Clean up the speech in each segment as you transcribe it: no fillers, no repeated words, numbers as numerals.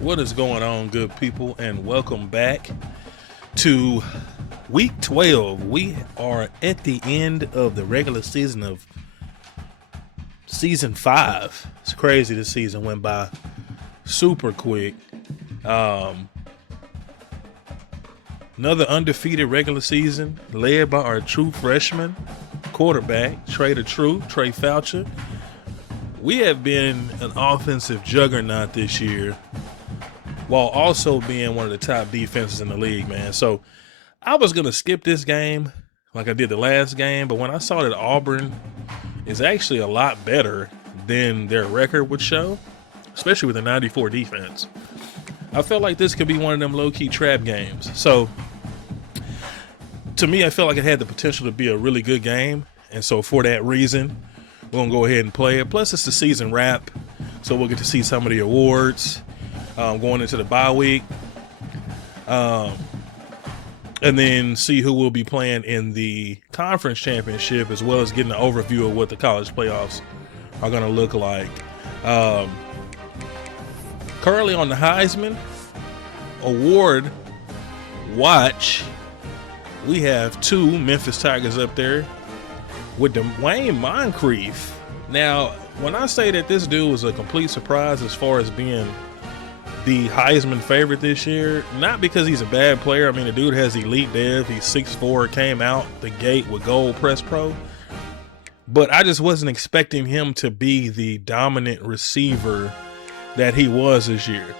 What is going on, good people, and welcome back to week 12. We are at the end of the regular season of season 5. It's crazy, this season went by super quick. Another undefeated regular season led by our true freshman quarterback, Trey Foucher. We have been an offensive juggernaut this year, while also being one of the top defenses in the league, man. So I was going to skip this game like I did the last game, but when I saw that Auburn is actually a lot better than their record would show, especially with a 94 defense, I felt like this could be one of them low-key trap games. So to me, I felt like it had the potential to be a really good game, and so for that reason, we're going to go ahead and play it. Plus, it's the season wrap, so we'll get to see some of the awards going into the bye week, and then see who will be playing in the conference championship, as well as getting an overview of what the college playoffs are going to look like. Currently on the Heisman Award watch, we have two Memphis Tigers up there with Dwayne Moncrief. Now, when I say that this dude was a complete surprise as far as being the Heisman favorite this year, not because he's a bad player. I mean, the dude has elite dev. He's 6'4", came out the gate with gold press pro. But I just wasn't expecting him to be the dominant receiver that he was this year.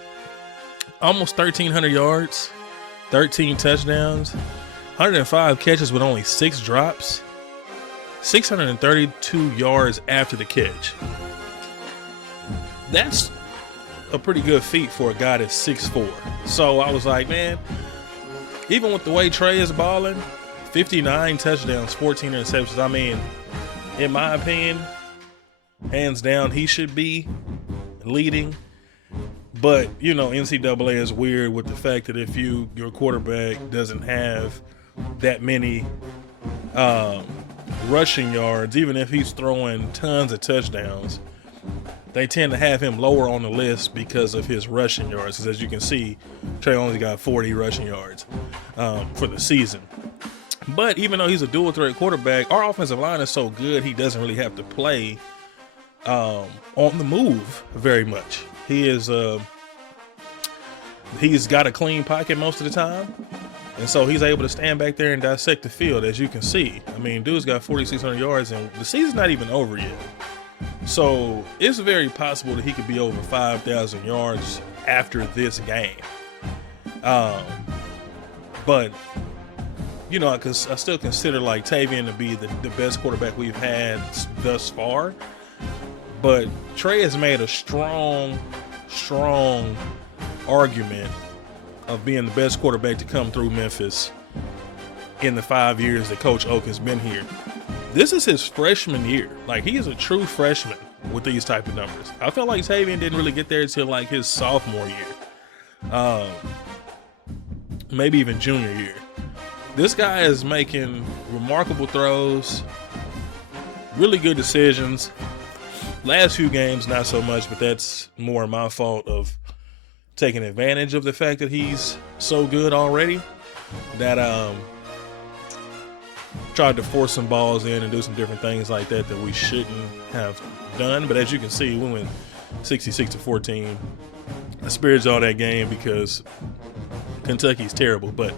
Almost 1,300 yards, 13 touchdowns, 105 catches with only 6 drops, 632 yards after the catch. That's a pretty good feat for a guy that's 6'4". So I was like, man, even with the way Trey is balling, 59 touchdowns, 14 interceptions. I mean, in my opinion, hands down, he should be leading. But, you know, NCAA is weird with the fact that if your quarterback doesn't have that many rushing yards, even if he's throwing tons of touchdowns, they tend to have him lower on the list because of his rushing yards. Because as you can see, Trey only got 40 rushing yards for the season. But even though he's a dual threat quarterback, our offensive line is so good, he doesn't really have to play on the move very much. He's got a clean pocket most of the time, and so he's able to stand back there and dissect the field, as you can see. I mean, dude's got 4,600 yards, and the season's not even over yet. So it's very possible that he could be over 5,000 yards after this game. But, you know, I still consider like Tavian to be the best quarterback we've had thus far. But Trey has made a strong argument of being the best quarterback to come through Memphis in the 5 years that Coach Oak has been here. This is his freshman year. Like, he is a true freshman with these type of numbers. I felt like Tavian didn't really get there until like his sophomore year. Maybe even junior year. This guy is making remarkable throws, really good decisions. Last few games, not so much, but that's more my fault of taking advantage of the fact that he's so good already that tried to force some balls in and do some different things like that we shouldn't have done. But as you can see, we went 66-14. I spared y'all that game because Kentucky's terrible. But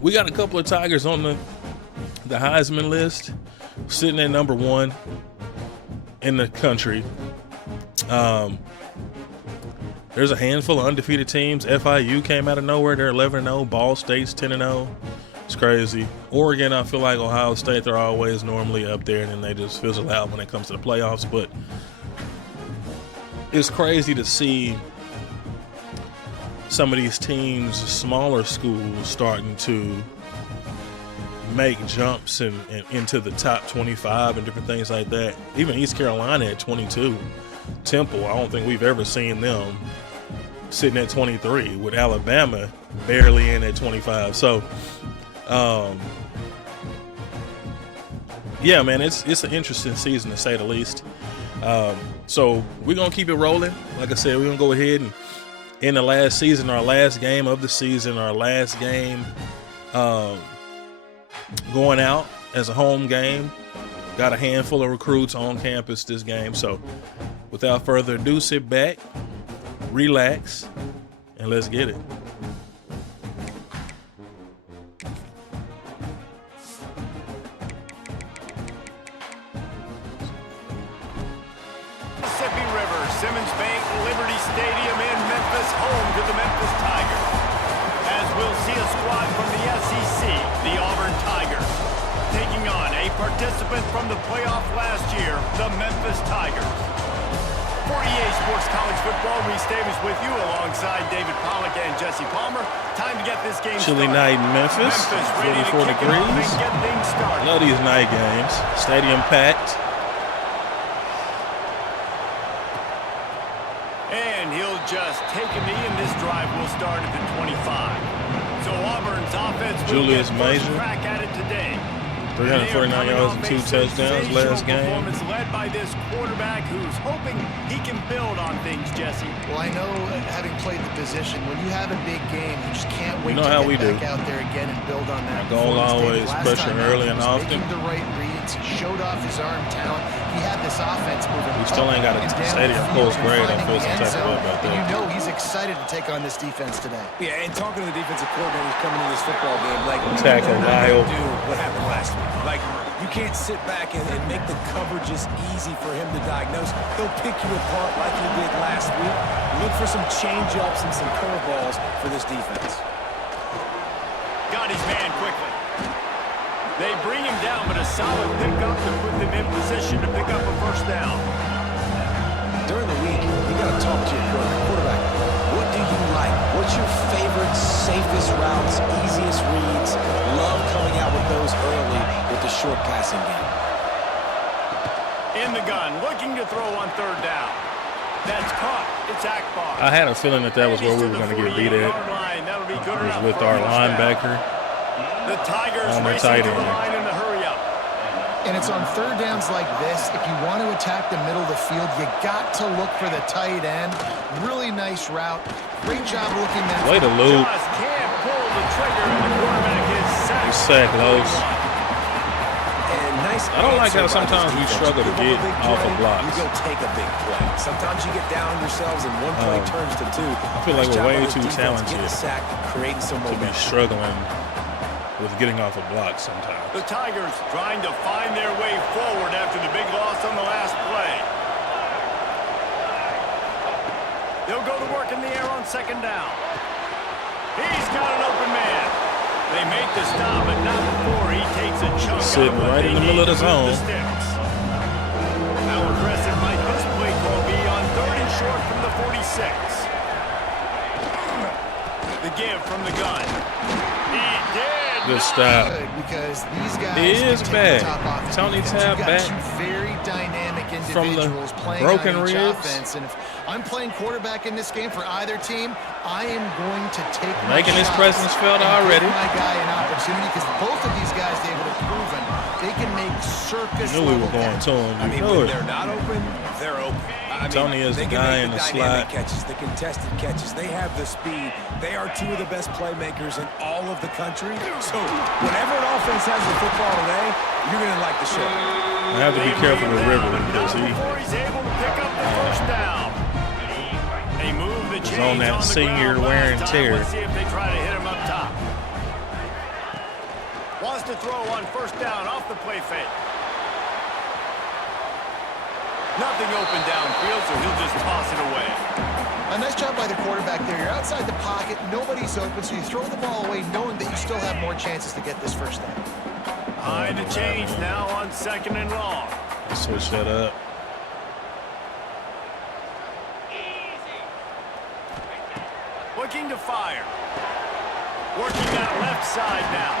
we got a couple of Tigers on the Heisman list, sitting at number 1 in the country. There's a handful of undefeated teams. FIU came out of nowhere. They're 11-0. Ball State's 10-0. It's crazy. Oregon, I feel like Ohio State, they're always normally up there, and then they just fizzle out when it comes to the playoffs. But it's crazy to see some of these teams, smaller schools, starting to make jumps and into the top 25 and different things like that. Even East Carolina at 22. Temple, I don't think we've ever seen them sitting at 23, with Alabama barely in at 25. So, yeah, man, it's an interesting season to say the least. So we're going to keep it rolling. Like I said, we're going to go ahead and in the last season, our last game of the season, our last game going out as a home game. Got a handful of recruits on campus this game. So without further ado, sit back, relax, and let's get it. Mississippi River, Simmons Bank, Liberty Stadium in Memphis, home to the Memphis Tigers. As we'll see a squad from the SEC, the Auburn Tigers, taking on a participant from the playoff last year, the Memphis Tigers. 48 Sports College Football, Reese Davis with you alongside David Pollack and Jesse Palmer. Time to get this game Chilly started. night in Memphis, 44 degrees. Love these night games. Stadium packed. And he'll just take a knee, and this drive will start at the 25. So Auburn's offense will Julius get first Major. crack at it today. 349 yards and 2 touchdowns last game. Performance led by this quarterback who's hoping he can build on things, Jesse. Well, I know, having played the position, when you have a big game, you just can't wait You know to how get we back do. out there again and build on that. Goal performance. always Last pressure time out, early he and was often. Making the right reads, he showed off his arm talent. He had this offense moving. We still ain't got a up and down stadium the field post and grade. I finding feel the some end type of way zone. about And you that. know he's excited to take on this defense today. Yeah, and talking to the defensive coordinator who's coming into this football game, like, Tackle you're not gonna Lyle. do what happened last week. Like, you can't sit back and make the coverages easy for him to diagnose. He'll pick you apart like he did last week. Look for some change-ups and some curveballs for this defense. Got his man quickly. They bring him down, but a solid pickup to put them in position to pick up a first down. During the week, you got to talk to your quarterback. What do you like? What's your favorite, safest routes, easiest reads? Love coming out with those early with the short passing game. In the gun, looking to throw on third down. That's caught. It's Akbar. I had a feeling that was where we were going to get beat at. That'll be good It was enough with for our a first down. linebacker. The Tigers on the racing tight to the end. line in the hurry up. And it's on third downs like this. If you want to attack the middle of the field, you got to look for the tight end. Really nice route. Great job looking at Way to loop. Just can't pull the trigger, and the quarterback is You sacked. sack Los. And nice I don't like answer how by this sometimes we defense. struggle to You give get up a big off of play, blocks. You go take a big play. Sometimes you get down on yourselves and one play turns to two. I feel like Nice we're job way by this too defense talented getting a sack, creating some to be momentum. struggling with getting off of blocks sometimes. The Tigers trying to find their way forward after the big loss on the last play. They'll go to work in the air on second down. He's got an open man. They make the stop, but not before he takes a chunk Sitting out of what right in they the middle need of the to move zone. sticks. How aggressive might this play call be on third and short from the 46? The give from the gun. He did. Good stop. good because these guys It is can bad. take the top off the Tony defense. Tab You've got back two very dynamic from the individuals playing broken on each ribs. offense, and if I'm playing quarterback in this game for either team, I am going to take my Making his shots presence felt and already. give my guy an opportunity because both of these guys, they've proven they can make circus. Knew we were level going catches. to him. I You mean, knew when it. they're not open, they're open. I mean, Tony is they the can guy make in the dynamic slot. catches, the contested catches. They have the speed. They are two of the best playmakers in all of the country. So whenever an offense has the football today, you're going to like the show. I have to be careful with River because he Before he's able to pick up the first down. They move the chains on that the senior ground wear and last time. tear. Let's see if they try to hit him up top. Wants to throw on first down off the play fake. Nothing open downfield, so he'll just toss it away. A nice job by the quarterback there. You're outside the pocket, nobody's open, so you throw the ball away knowing that you still have more chances to get this first down. High the chains now on second and long. switch that up. Looking to fire. Working that left side now.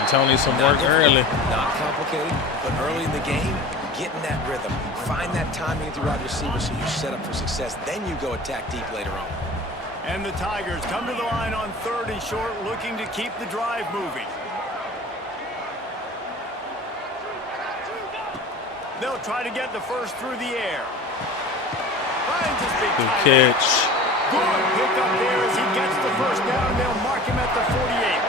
And Tony some work early. Not complicated, but early in the game, getting that rhythm. Find that timing with your wide receiver so you're set up for success. Then you go attack deep later on. And the Tigers come to the line on third and short, looking to keep the drive moving. They'll try to get the first through the air. finds his big Good tight end. catch. Good pickup there as he gets the first down, and they'll mark him at the 48.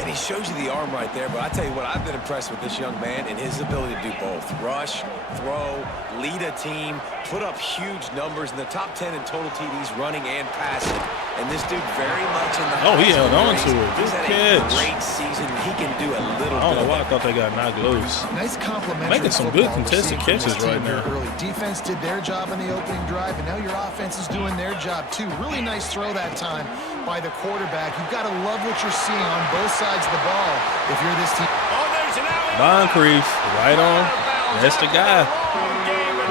And he shows you the arm right there, but I tell you what, I've been impressed with this young man and his ability to do both. Rush, throw, lead a team, put up huge numbers in the top 10 in total TDs running and passing. And this dude very much in the He held on race. to it. He's Good had a catch. great season. He can do a little I don't know bit why I of thought they got knocked loose. Nice complimentary Making some good football we're contested seeing from this catches right team here now. early. Defense did their job in the opening drive, and now your offense is doing their job too. Really nice throw that time by the quarterback. You've got to love what you're seeing on both sides of the ball if you're this team. Oh, there's an alley. Moncrief, right on. That's the guy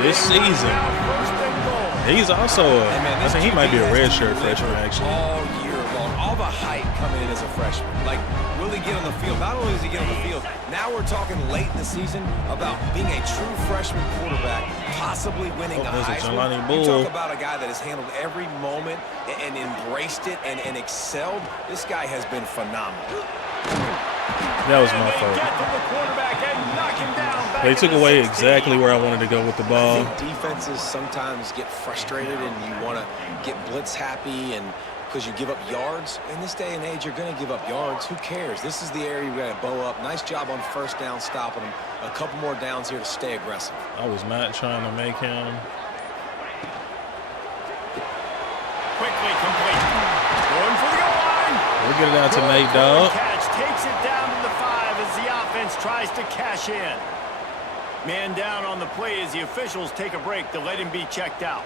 this season. First and goal. He's also Hey, man, I this think he might be a QB has redshirt delivered freshman, actually. all year long. All the hype coming in as a freshman. Like, will he get on the field? Not only does he get on the field, now we're talking late in the season about being a true freshman quarterback, possibly winning a there's a Heisman. Jelani You Bull. talk about a guy that has handled every moment and embraced it and excelled. This guy has been phenomenal. That was And my they fault. get to the quarterback and knock him down back They at took the away 16. exactly where I wanted to go with the I ball. think defenses sometimes get frustrated and you want to get blitz happy and because you give up yards. In this day and age, you're going to give up yards. Who cares? This is the area you got to bow up. Nice job on first down stopping them. A couple more downs here to stay aggressive. I was not trying to make him. Quickly complete. Going for the goal line. We'll get it out to Good Nate, dog. catch takes it down to the 5 as the offense tries to cash in. Man down on the play as the officials take a break to let him be checked out.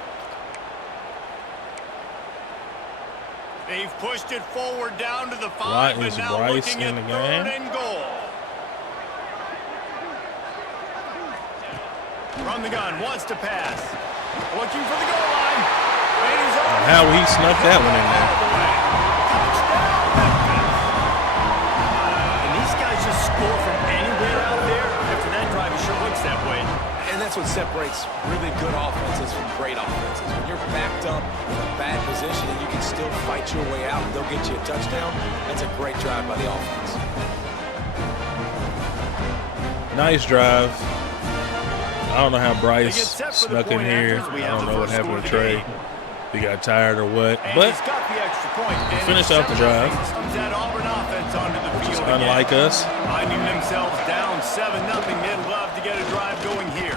They've pushed it forward down to the 5, Why and is now Bryce looking in at the 3rd game? and goal. From the gun, wants to pass. Looking for the goal line. And he's over. How he snuck that one in there. Touchdown, Memphis. And these guys just score from anywhere out there. After that drive, it sure looks that way. And that's what separates really good offenses from great offenses. When you're backed up in a bad position and you can still fight your way out and they'll get you a touchdown, that's a great drive by the offense. Nice drive. I don't know how Bryce They get set for the snuck in point here. after as we I have don't the know what first happened with score of the Trey. game. He got tired or what. And But he's got the extra point. we And finished off the 7-0 drive. comes that Auburn offense onto the field again. unlike us, Finding themselves down 7-0, they'd love to get a drive going here.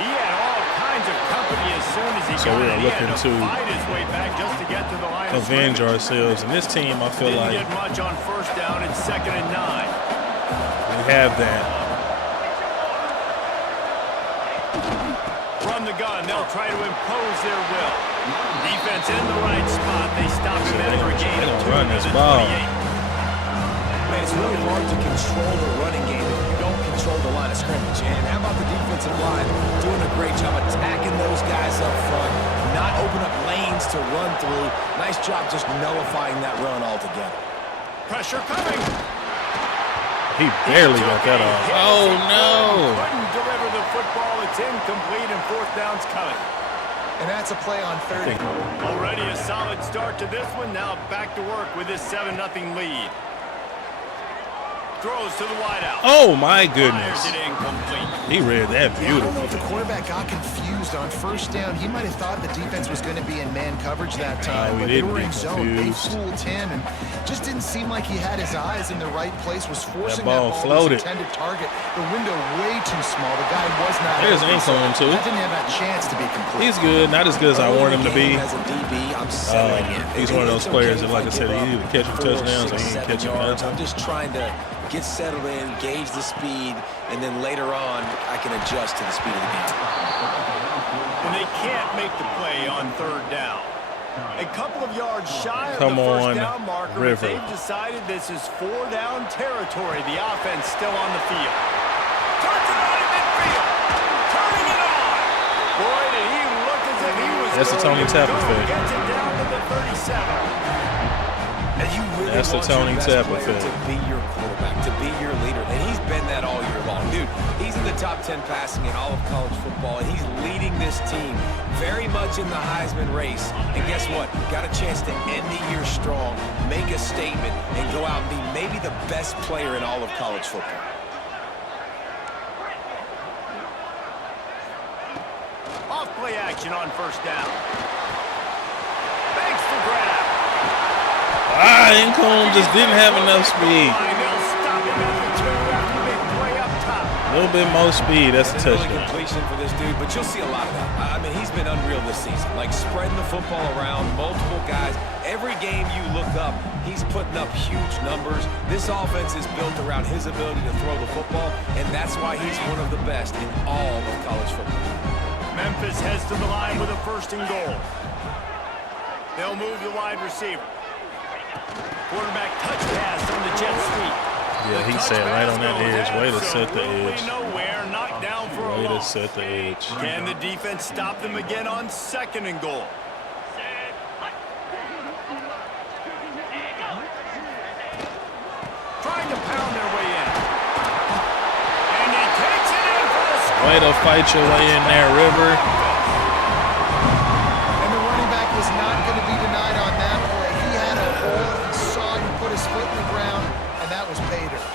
He had all kinds of company as soon as he So got we it. are He had looking to to fight his way back just to get to the line of avenge scrimmage. ourselves. And this team, I feel Didn't like get much on first down and 2nd and 9. we have that. From the gun, they'll try to impose their will. Defense in the right spot. They stop him after a gain They of gonna 2 run to this the ball. 28. Man, it's really hard to control the running game if you don't control the line of scrimmage. And how about the defensive line doing a great job attacking those guys up front, not open up lanes to run through. Nice job just nullifying that run altogether. Pressure coming. He barely got that off. Oh, no. Couldn't deliver the football. It's incomplete and 4th down's coming. And that's a play on 30. Already a solid start to this one. Now back to work with this 7-0 lead. Throws to the wideout. Oh, my goodness. Fires it incomplete. He read that Yeah, I don't know if the beautifully. quarterback got confused on first down. He might have thought the defense was going to be in man coverage that time, we but they didn't were get in zone. They confused. fooled him and just didn't seem like he had his eyes in the right place, was forcing that ball ball to floated. his intended target. The window way too small. The guy was not There's open, ankle so on him, too. that didn't have that chance to be complete. He's good. Not as good as I want him to be. As a DB, I'm settling in. He's one of those It's players okay that, like I if said, give he up either catching 4, touchdowns or 6, he ain't 7 catching yards. nothing. I'm just trying to get settled in, gauge the speed, and then later on, I can adjust to the speed of the game. And they can't make the play on 3rd down. A couple of yards shy of Come the on, first down marker. But River. they've decided this is 4-down territory. The offense still on the field. Turns it on in midfield. Turning it on. Boy, did he look as if he was That's the going Tony to Tapper go. effect. Gets it down to the 37. And you really That's the want Tony your best Tapper player effect. to be your quarterback, to be your leader. And he's been that all year long. Dude, he's in the top 10 passing in all of college football, and he's leading this team very much in the Heisman race. And guess what? Got a chance to end the year strong, make a statement, and go out and be maybe the best player in all of college football. Off play action on first down. Makes the grab. Incombe just didn't have enough speed. They'll stop him at the 2 after the big play up top. A little bit more speed. That's a It's really touchdown. completion for this dude, but you'll see a lot of that. I mean, he's been unreal this season. Like spreading the football around, multiple guys. Every game you look up, he's putting up huge numbers. This offense is built around his ability to throw the football, and that's why he's one of the best in all of college football. Memphis heads to the line with a 1st and goal. They'll move the wide receiver. Quarterback touch pass on the jet sweep. Yeah, he sat right on that edge. Way to set the edge. Nowhere, knocked down for a Way to loss. set the edge. Can the defense stop them again on 2nd and goal? Trying to pound their way in. And he takes it in for the score. Way to fight your way in there, River. And the running back was not going to be denied on that play. He had a hole. He saw him put his foot in the ground, and that was pay dirt.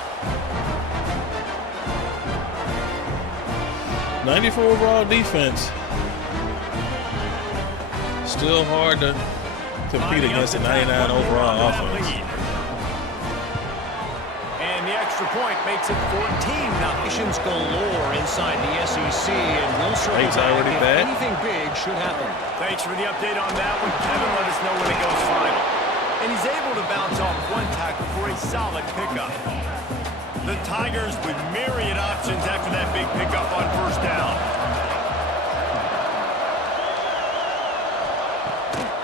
94 overall defense. Still hard to compete against a 99 overall offense. And the extra point makes it 14-0. Nations galore inside the SEC, and we'll circle Rates back already if back. anything big should happen. Thanks for the update on that one. Kevin let us know when it goes final. And he's able to bounce off one tackle for a solid pickup. The Tigers with myriad options after that big pickup on first down.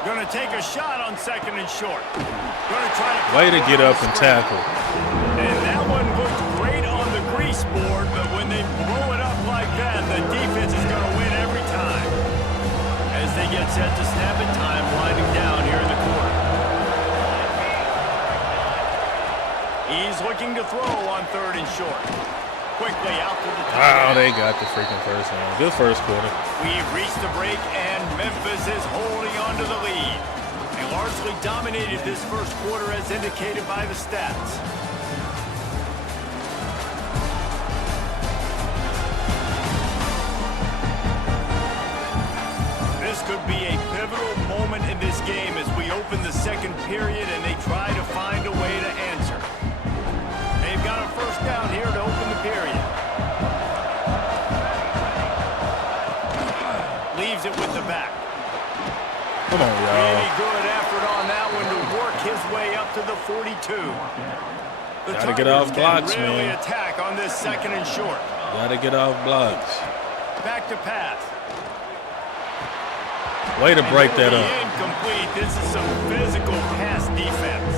Going to take a shot on 2nd and short. Going to try to Way to get up and tackle. And that one looked great on the grease board, but when they blow it up like that, the defense is going to win every time. As they get set to snap it, time winding down here in the quarter. He's looking to throw on 3rd and short. Quickly out to the top. Wow, they got the freaking first one. Good first quarter. We've reached the break, and Memphis is holding on to the lead. They largely dominated this first quarter as indicated by the stats. This could be a pivotal moment in this game as we open the 2nd period and they try to find a way to answer. They've got a first down here to open the period. Leaves it with the back. Come on, y'all. Really good effort on that one to work his way up to the 42. The Gotta get off blocks, can really man. attack on this 2nd and short. Gotta get off blocks. Back to pass. Way to break that And up. incomplete. This is some physical pass defense.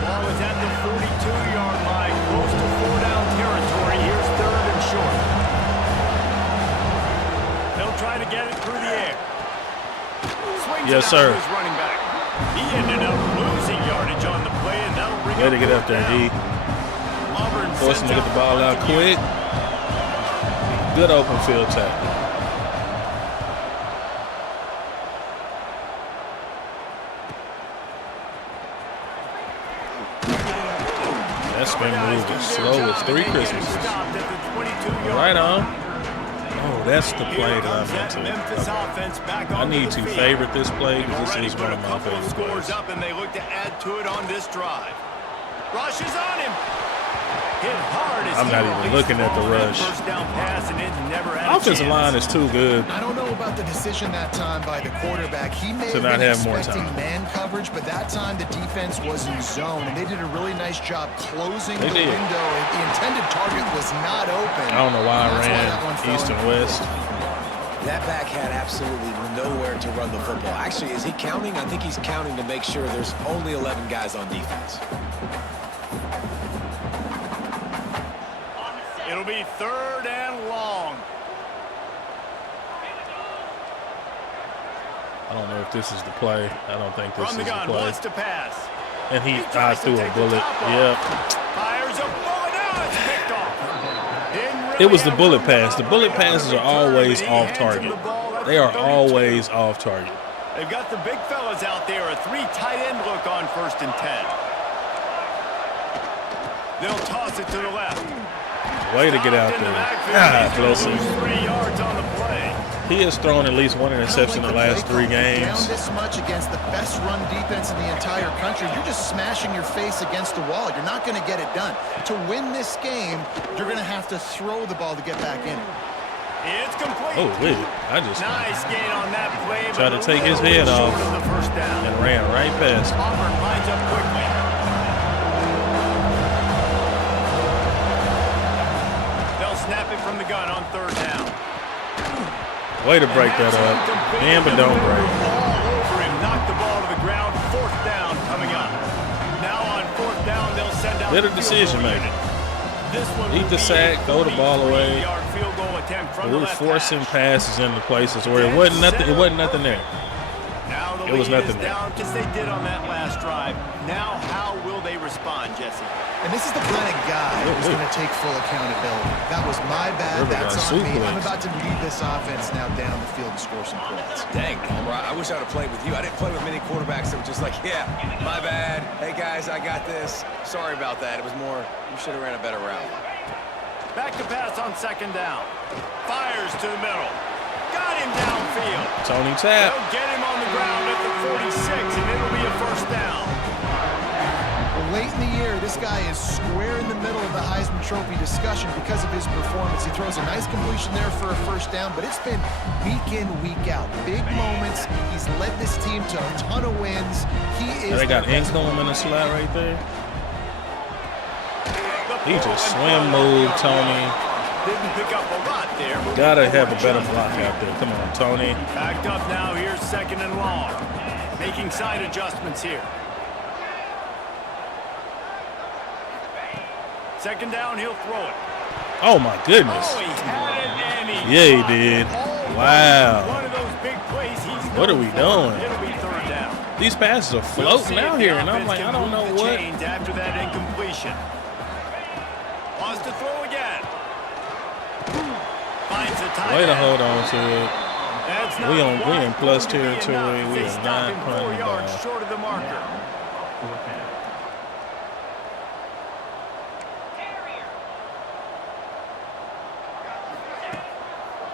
Ball is at the 42-yard line, close to 4-down territory. Here's 3rd and short. They'll try to get it through the air. Swings Yes, it out sir. to his running back. He ended up losing yardage on the play, and that'll bring Way to get up fourth there, down. D. Auburn Force him sends to get the ball out punch again. quick. Good open field tackle. That spin move is slow as 3 Christmases. Right on. Oh, that's the play that I meant to. Okay. I need to favorite this play because this is one of my favorite Scores plays. up, and they look to add to it on this drive. Rushes on him. Hit hard as I'm he not even released looking at the ball on that rush. First down pass, and it never had a Offensive chance. line is too good. I don't know about the decision that time by the quarterback. He may To have not been have more expecting time. man coverage, but that time the defense was in zone, and they did a really nice job closing They the did. window. The intended target was not open. I don't know why I That's why that one ran fell east and in. west. That back had absolutely nowhere to run the football. Actually, is he counting? I think he's counting to make sure there's only 11 guys on defense. It'll be 3rd and long. I don't know if this is the play. I don't think this From is the the gun, play. wants to pass. And I tries to threw a take the bullet. top off. Yep. Fires a bullet. Now it's picked off. Didn't really It was the have bullet room pass. to The bullet run it passes on are the return, always but he off hands him target. the ball at They the are 32. always off target. They've got the big fellas out there. A 3 tight end look on 1st and 10. They'll toss it to the left. Way to get out Stopped in the there. backfield. God He's gonna bless him. lose 3 yards on the play. He has thrown at least one interception in the last 3 games. Down this much against the best run defense in the entire country, you're just smashing your face against the wall. You're not going to get it done. To win this game, you're going to have to throw the ball to get back in it. It's complete. Oh, wait. I just Nice gain on that play. tried to take his head off The first down. and ran right past him. Auburn lines up quickly. They'll snap it from the gun on 3rd down. Way to break that up. Damn, but don't break. All over him. Knock the ball to the ground. 4th down coming up. Now on 4th down, they'll send out Better the decision field goal making. unit. This one Eat the will be sack, a throw the ball away. 43-yard field goal attempt from We the were left forcing hash. passes into places where it wasn't nothing. It wasn't nothing there. Now the It was lead nothing is there. down just they did on that last drive. Now how will they respond, Jesse? And this is the kind of guy who's going to take full accountability. That was my bad. River That's got on me. suplexed. I'm about to lead this offense now down the field and score some points. Dang, Palmer, I wish I would have played with you. I didn't play with many quarterbacks that were just like, yeah, my bad. Hey, guys, I got this. Sorry about that. It was more, you should have ran a better route. Back to pass on 2nd down. Fires to the middle. Got him downfield. Tony Tap. They'll get him on the ground at the 46, and it'll be a 1st down. Late in the year, this guy is square in the middle of the Heisman Trophy discussion because of his performance. He throws a nice completion there for a 1st down, but it's been week in, week out. Big moments. He's led this team to a ton of wins. He is. They got Ingram in the slot right there. He just swim moved, Tony. Didn't pick up a lot there. But Gotta have a better block out there. Come on, Tony. backed up now. Here's 2nd and long. Making side adjustments here. 2nd down, he'll throw it. Oh my goodness. Oh, he had it and he Yeah, he dropped it. did. Oh, Wow. One of those big plays he's What are known we for. doing? It'll be 3rd down. These passes are We'll see floating if out the here, and I'm offense like, can I don't know move the what. chains after that incompletion. Wants to throw again. Finds the tight Way to end. hold on to it. That's not We in quite plus going to be enough. territory. We They are stop not him 4 punting the yards ball. short of the marker.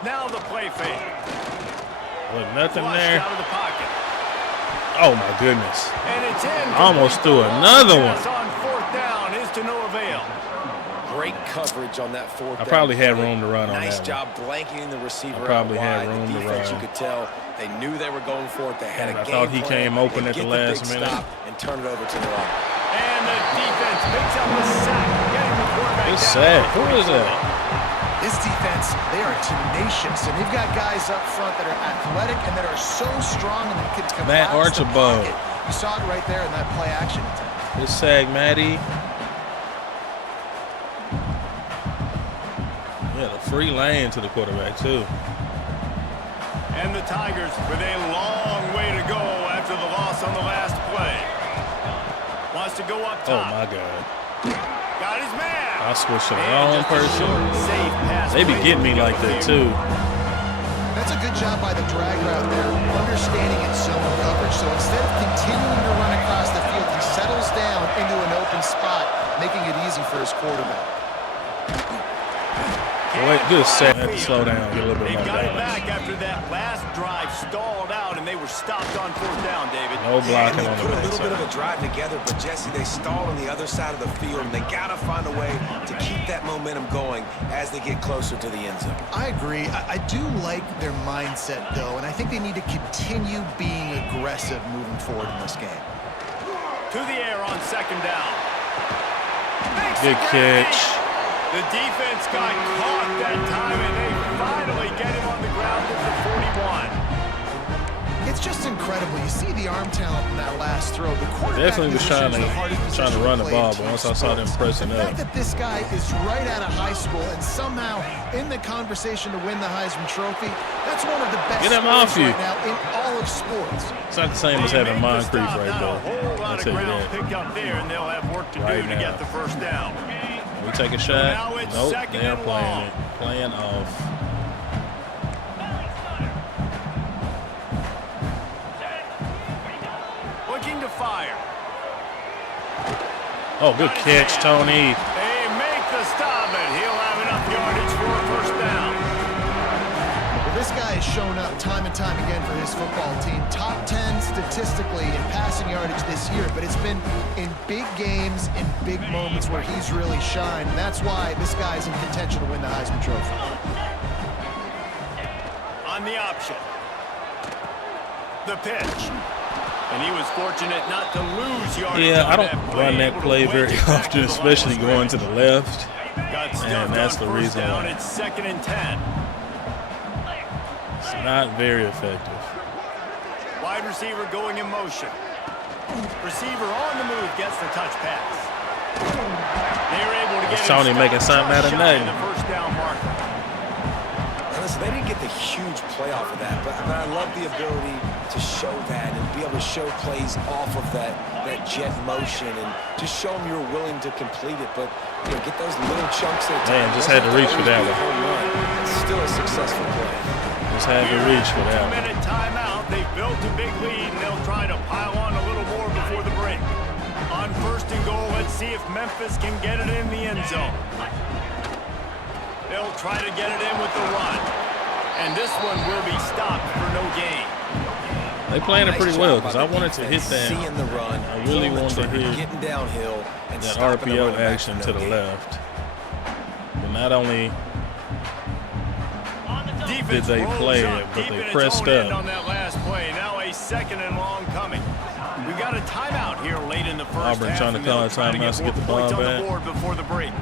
Now the play fake. With nothing Flushed there. out of the pocket. Oh my goodness. And it's in. Almost threw another one. Pass on 4th down is to no avail. Great coverage on that 4th down. I probably had play. room to run on Nice that job blanketing the receiver I probably out had wide. room The to defense, run. you could tell, they knew they were going for it. They had And a I game thought he plan. came open They at the get last big minute. stop and turn it over to the right. And the defense picks up a sack, getting the quarterback Good down. sack. Who is that? This defense, they are tenacious, and they've got guys up front that are athletic and that are so strong and that can Matt collapse the Archibald. pocket. You saw it right there in that play action attempt. This sag Matty. Yeah, the free lane to the quarterback too. And the Tigers with a long way to go after the loss on the last play. Wants to go up Oh top. my God. Got his man. I switched to the And wrong just a person. short, safe pass They be away getting from me the like that field. too. That's a good job by the drag route there, understanding its zone coverage. So instead of continuing to run across the field, he settles down into an open spot, making it easy for his quarterback. Wait, good set. Had to slow down, get a little bit They more got it balance. back after that last drive stalled out, and they were stopped on 4th down, David. No blocking And on they the put a little bit of backside. a drive together, but Jesse, they stalled on the other side of the field, and they got to find a way to keep that momentum going as they get closer to the end zone. I agree. I do like their mindset, though, and I think they need to continue being aggressive moving forward in this game. To the air on 2nd down. Makes Good the catch. The defense got caught that time, and they finally get him on the ground at the 41. It's just incredible. You see the arm talent in that last throw. The quarterback Definitely was position is the hardest trying to position run the play in ball, but team once I saw them sports. pressing The up. fact that this guy is right out of high school and somehow in the conversation to win the Heisman Trophy, that's one of the best Get him stories off you. right now in all of sports. It's not the same as having They make the Moncrief stop, right not a there. whole lot I'll of tell you ground that. picked up there, and they'll have work to Right do to now. get the 1st down. We take a now shot. it's Nope, 2nd they're and playing long. it. Playing off. Looking to fire. Oh, good catch, Tony. They make the stop, and he'll have enough yardage for a 1st down. Well, this guy has shown up time and time again for his football team. Top 10 statistically in passing yardage this year, but it's been in big games, in big moments where he's really shined. And that's why this guy's in contention to win the Heisman Trophy. On the option. The pitch. And he was fortunate not to lose yardage. Yeah, I don't run that play very often, especially going to the left. And that's the reason why. It's 2nd and 10. It's not very effective. Wide receiver going in motion. Receiver on the move gets the touch pass. They were able to get Tony making something out of nothing. The first down marker. Listen, they didn't get the huge play off of that, but I love the ability to show that and be able to show plays off of that jet motion and just show them you're willing to complete it. But you know, get those little chunks at a time. Man, just had to reach for that one. It's still a successful play. Just had to reach for that one. 2-minute timeout. They've built a big lead, and they'll try to pile on a little more before the break. On 1st and goal, let's see if Memphis can get it in the end zone. They'll try to get it in with the run. And this one will be stopped for no gain. They playing it pretty well because I wanted to hit that. Seeing the run, I really wanted to hit getting downhill and that stopping the RPO running back action for to no the gain. left. But not only did Defense they rolls play up it, but deep in they its pressed own end up. on that last play. Now a 2nd and long coming. We got a timeout here late in the first Auburn half. trying to and call they'll a try timeout to get the more ball points on back. the board before the break.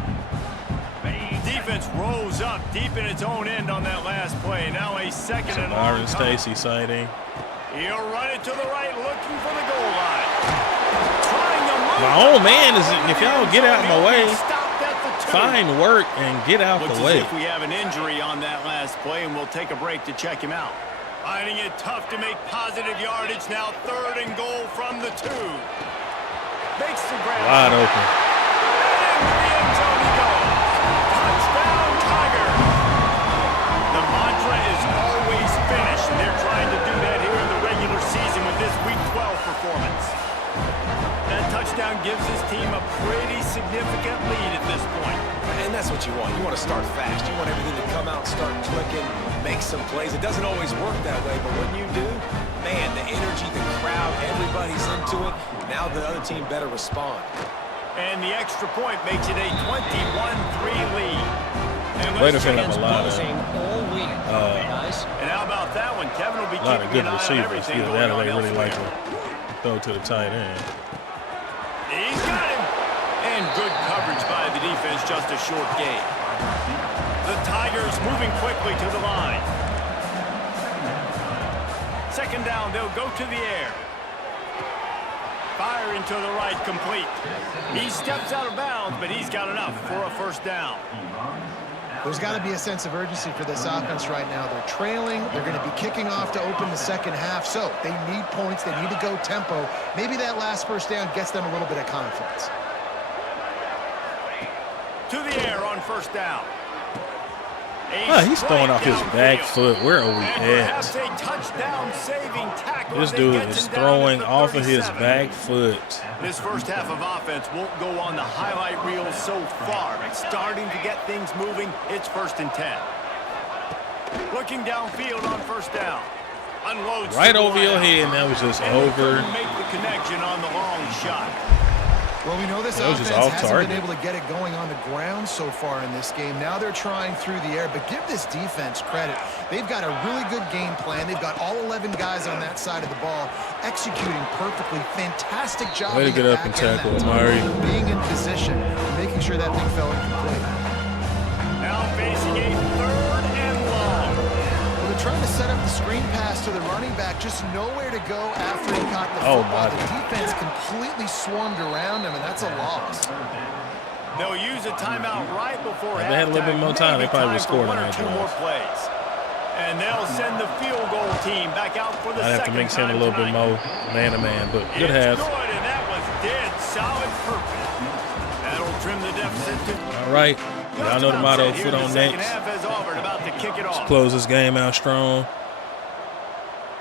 Defense rolls up deep in its own end on that last play. Now a 2nd and long Byron coming. Stacy sighting. He'll run it to the right, looking for the goal line. Trying to move My own man is, if y'all get out of my way, Stopped at the 2. find work and get out Looks the as way. if we have an injury on that last play, and we'll take a break to check him out. Finding it tough to make positive yardage now. 3rd and goal from the 2. Makes the grab. Wide open. And into the end zone he goes. Touchdown, Tigers. The mantra is always finish, and they're trying to do that here in the regular season with this Week 12 performance. That touchdown gives his team a pretty significant lead at this point. And that's what you want. You want to start fast. You want everything to come out, start clicking, make some plays. It doesn't always work that way, but when you do, man, the energy, the crowd, everybody's into it. Now the other team better respond. And the extra point makes it a 21-3 lead. And Way to let's finish check a lot of all week, guys. And how about that one? Kevin will be A lot of keeping good an eye on receivers. everything Either going that or on they really like elsewhere. to throw to the tight end. He's got him. And good coverage by the defense, just a short gain. The Tigers moving quickly to the line. 2nd down, they'll go to the air. Firing to the right, complete. He steps out of bounds, but he's got enough for a 1st down. There's got to be a sense of urgency for this offense right now. They're trailing. They're going to be kicking off to open the 2nd half. So they need points. They need to go tempo. Maybe that last 1st down gets them a little bit of confidence. To the air on 1st down. He's throwing off his back foot. Where are we at? A touchdown-saving tackle. This dude is throwing off of his back foot. This first half of offense won't go on the highlight reel so far. It's starting to get things moving. It's 1st and 10. Looking downfield on 1st down. Unloads Right to the over your line. head, and that was just And they over. couldn't make the connection on the long shot. Well, we know this That was offense just off hasn't target. been able to get it going on the ground so far in this game. Now they're trying through the air, but give this defense credit. They've got a really good game plan. They've got all 11 guys on that side of the ball executing perfectly. Fantastic job. Way to in get the up and back end tackle, that time. Amari. Being in position, making sure that thing fell incomplete. Now facing a 3rd and long. Well, they're trying to set up the screen pass to the running back, just nowhere to go after he caught the Oh, football. my. The defense completely swarmed around him, and that's a loss. They'll use a timeout right before If they had a little bit halftime. more time, they Maybe probably would for score one or tonight, 2 though. more plays. And they'll send the field goal team back out for the I'd have to second mix in a time little bit tonight. more man-to-man, but good It's half. good, and that was dead solid perfect. That'll trim the deficit to All right. Y'all know the motto, Here foot in the on second next. half as Auburn about to kick it off. Close this game out strong.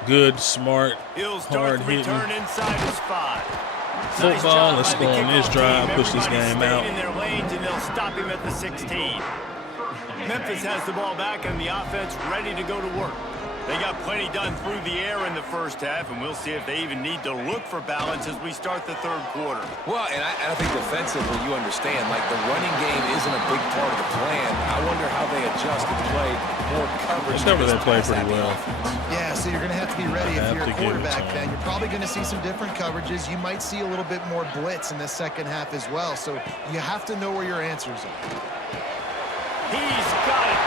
Good, smart, He'll start the hard-hitting return inside his 5. football. Let's by the go on this kickoff drive, team. push this Everybody game stayed out. in their lanes, and they'll stop him at the 16. Memphis has the ball back, and the offense ready to go to work. They got plenty done through the air in the first half, and we'll see if they even need to look for balance as we start the third quarter. Well, and I think defensively, you understand, like the running game isn't a big part of the plan. I wonder how they adjust and play more coverage. They cover that play pretty well. Yeah, so you're going to have to be ready if you're a Have to give it quarterback time. then. You're probably going to see some different coverages. You might see a little bit more blitz in the second half as well. So you have to know where your answers are. He's got it.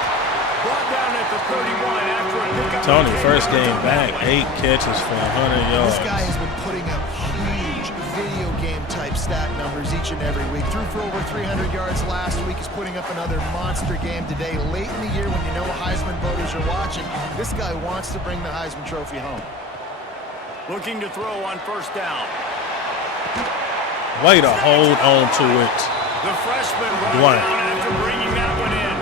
Brought down at the 31 after a pickup. Tony, first game back, 8 catches for 100 yards. This guy has been putting up huge video game type stat numbers each and every week. Threw for over 300 yards last week. He's putting up another monster game today. Late in the year when you know Heisman voters are watching, this guy wants to bring the Heisman Trophy home. Looking to throw on first down. Way to hold on to it. The freshman brought Dwight. down after bringing that one in.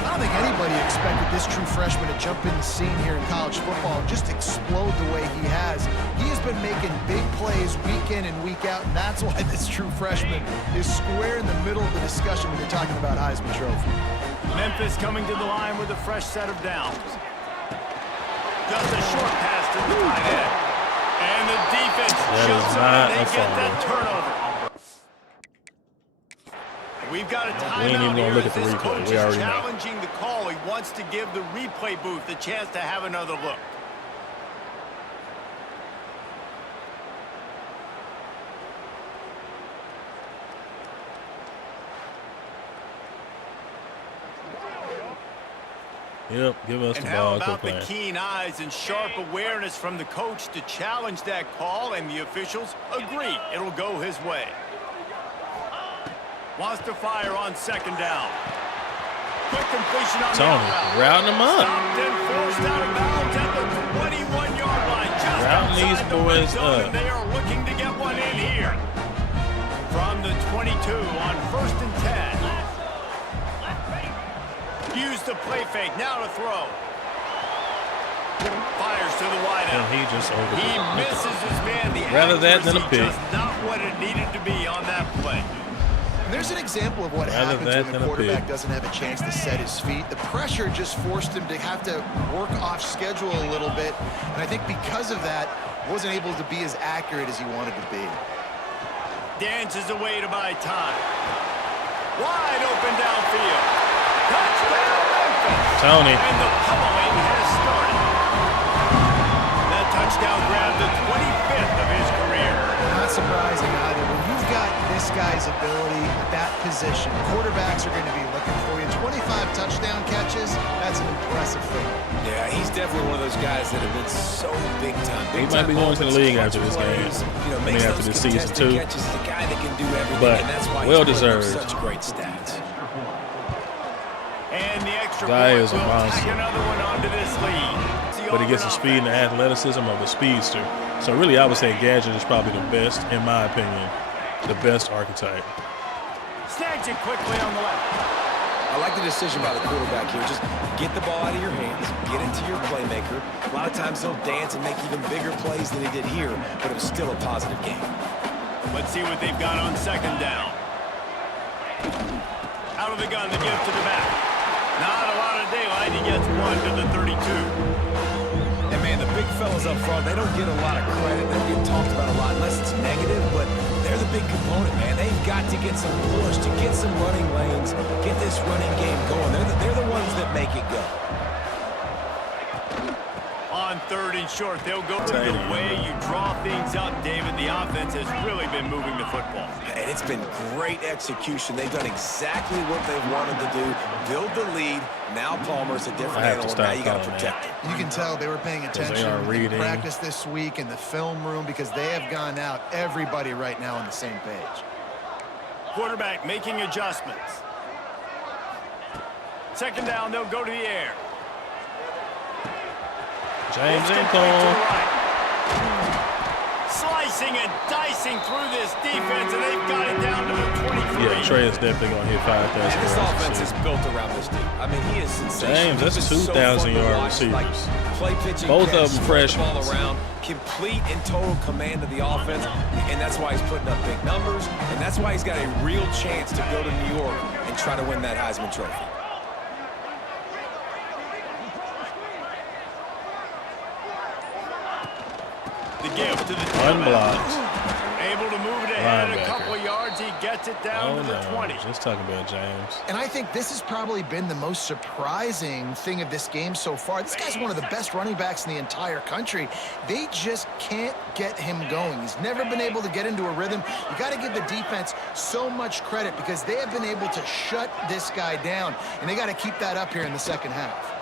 I don't think anybody expected this true freshman to jump in the scene here in college football and just explode the way he has. He has been making big plays week in and week out, and that's why this true freshman is square in the middle of the discussion when you're talking about Heisman Trophy. Memphis coming to the line with a fresh set of downs. Just a short pass to the tight end. And the defense That jumps is up not and they a get that fumble. turnover. We've got a We ain't even timeout gonna here look as at the this replay. coach We is already know. challenging the call. He wants to give the replay booth a chance to have another look. Yep, give us And the how ball. about Quit the playing. keen eyes and sharp awareness from the coach to challenge that call, and the officials agree it'll go his way. Wants to fire on second down. Quick completion on Tony, the out route. routing them up. Stopped and forced out of bounds at the 21-yard line. Just Routing these outside the red boys zone, up. and they are looking to get one in here. From the 22 on 1st and 10. Use the play fake, now to throw. Fires to the wide And out. he just over. He misses his man. The Rather that than a accuracy pick. just not what it needed to be on that play. And there's an example of what Rather happens that when than the a quarterback pig. doesn't have a chance to set his feet. The pressure just forced him to have to work off schedule a little bit. And I think because of that, wasn't able to be as accurate as he wanted to be. Dances away to buy time. Wide open downfield. Touchdown Memphis. Tony. And the pummeling has started. That touchdown grabbed the 25th of his career. Not surprising either. When you've got this guy's ability at that position, quarterbacks are going to be looking for you. 25 touchdown catches, that's an impressive thing. Yeah, he's definitely one of those guys that have been so big time. He might be going to the league after this game. You know, I mean, makes after those this season, contested too. catches. He's a guy that can do everything, But and that's why well he's putting up deserved. such great stats. And the extra Guy point is a will tack monster. another one onto this lead. But he gets the speed and the athleticism of a speedster. So really, I would say Gadget is probably the best, in my opinion, the best archetype. Snags it quickly on the left. I like the decision by the quarterback here. Just get the ball out of your hands, get it to your playmaker. A lot of times he'll dance and make even bigger plays than he did here, but it was still a positive game. Let's see what they've got on second down. Out of the gun, the give to the back. Not a lot of daylight. He gets one to the 32. And man, the big fellas up front, they don't get a lot of credit. They don't get talked about a lot unless it's negative, but they're the big component, man. They've got to get some push, to get some running lanes, get this running game going. They're the ones that make it go. On third and short, they'll go to the way you draw things up, David. The offense has really been moving the football. And it's been great execution. They've done exactly what they've wanted to do. Build the lead. Now Palmer's a different I have to animal. stop Now you got to calling protect it. You can tell they were paying attention are in reading. practice this week in the film room because they have gone out, everybody right now on the same page. Quarterback making adjustments. Second down, they'll go to the air. James It's complete to Income. the right. Slicing and dicing through this defense, and they've got it down to the 23. Yeah, Trey is definitely going to hit 5,000 And this yards. offense is built around this dude. I mean, he is sensational. James, that's He's been so 2,000 fun to yard watch. Like, receivers. play pitching, Both catch, of them spread the ball freshmen. around, complete and total command of the offense, and that's why he's putting up big numbers, and that's why he's got a real chance to go to New York and try to win that Heisman Trophy. The give to the tailback. Unblocked. Able to move it ahead a Linebacker. couple of yards. He gets it down to the 20. Just talking about James. And I think this has probably been the most surprising thing of this game so far. This guy's one of the best running backs in the entire country. They just can't get him going. He's never been able to get into a rhythm. You got to give the defense so much credit because they have been able to shut this guy down, and they got to keep that up here in the second half.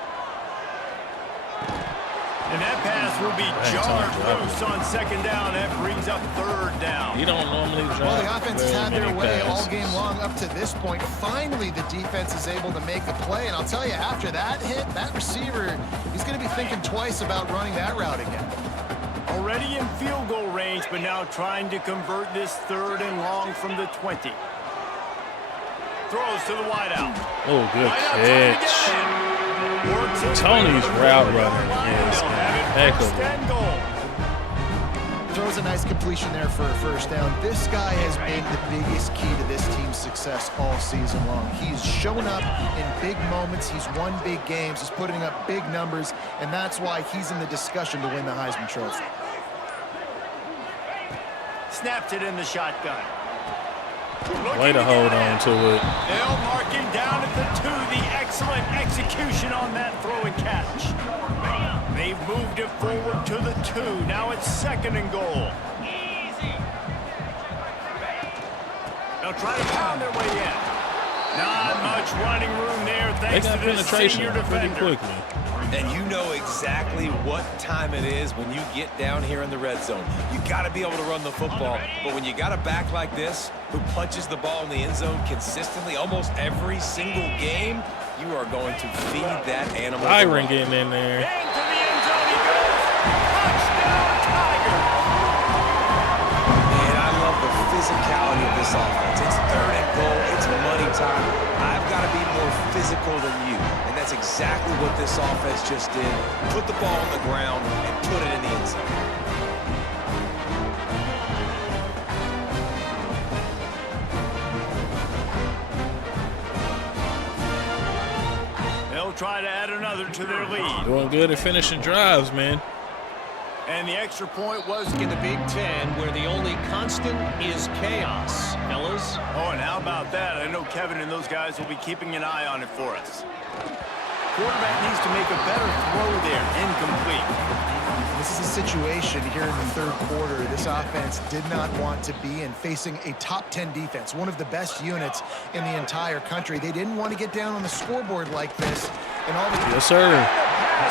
And that pass will be jarred loose on second down. That brings up third down. He don't normally drop. Well, the offense has had their many way all passes. game long up to this point. Finally, the defense is able to make a play. And I'll tell you, after that hit, that receiver, he's going to be thinking twice about running that route again. Already in field goal range, but now trying to convert this third and long from the 20. Throws to the wideout. Oh, good Wideout catch. Works his Tony's way to the route 40-yard running line. is They'll have it impeccable. first and goal. Throws a nice completion there for a first down. This guy has been the biggest key to this team's success all season long. He's shown up in big moments. He's won big games. He's putting up big numbers, and that's why he's in the discussion to win the Heisman Trophy. Snapped it in the shotgun. Way to hold on to it. They'll mark him down at the 2. The excellent execution on that throw and catch. They've moved it forward to the 2. Now it's second and goal. They'll try to pound their way in. Not much running room there They thanks got to this penetration senior pretty defender. quickly. And you know exactly what time it is when you get down here in the red zone. You got to be able to run the football. But when you got a back like this who punches the ball in the end zone consistently almost every single game, you are going to feed that animal. Byron getting in there. Into the end zone he goes. Touchdown, Tigers. Man, I love the physicality of this offense. It's third and goal. It's money time. I've got to be more physical than you. And that's exactly what this offense just did. Put the ball on the ground and put it in the end zone. They'll try to add another to their lead. Doing good at finishing drives, man. And the extra point was In the Big Ten, where the only constant is chaos. Fellas, Oh, and how about that? I know Kevin and those guys will be keeping an eye on it for us. Quarterback needs to make a better throw there. Incomplete. This is a situation here in the third quarter this offense did not want to be in, facing a top 10 defense, one of the best units in the entire country. They didn't want to get down on the scoreboard like this. And all the Yes, sir.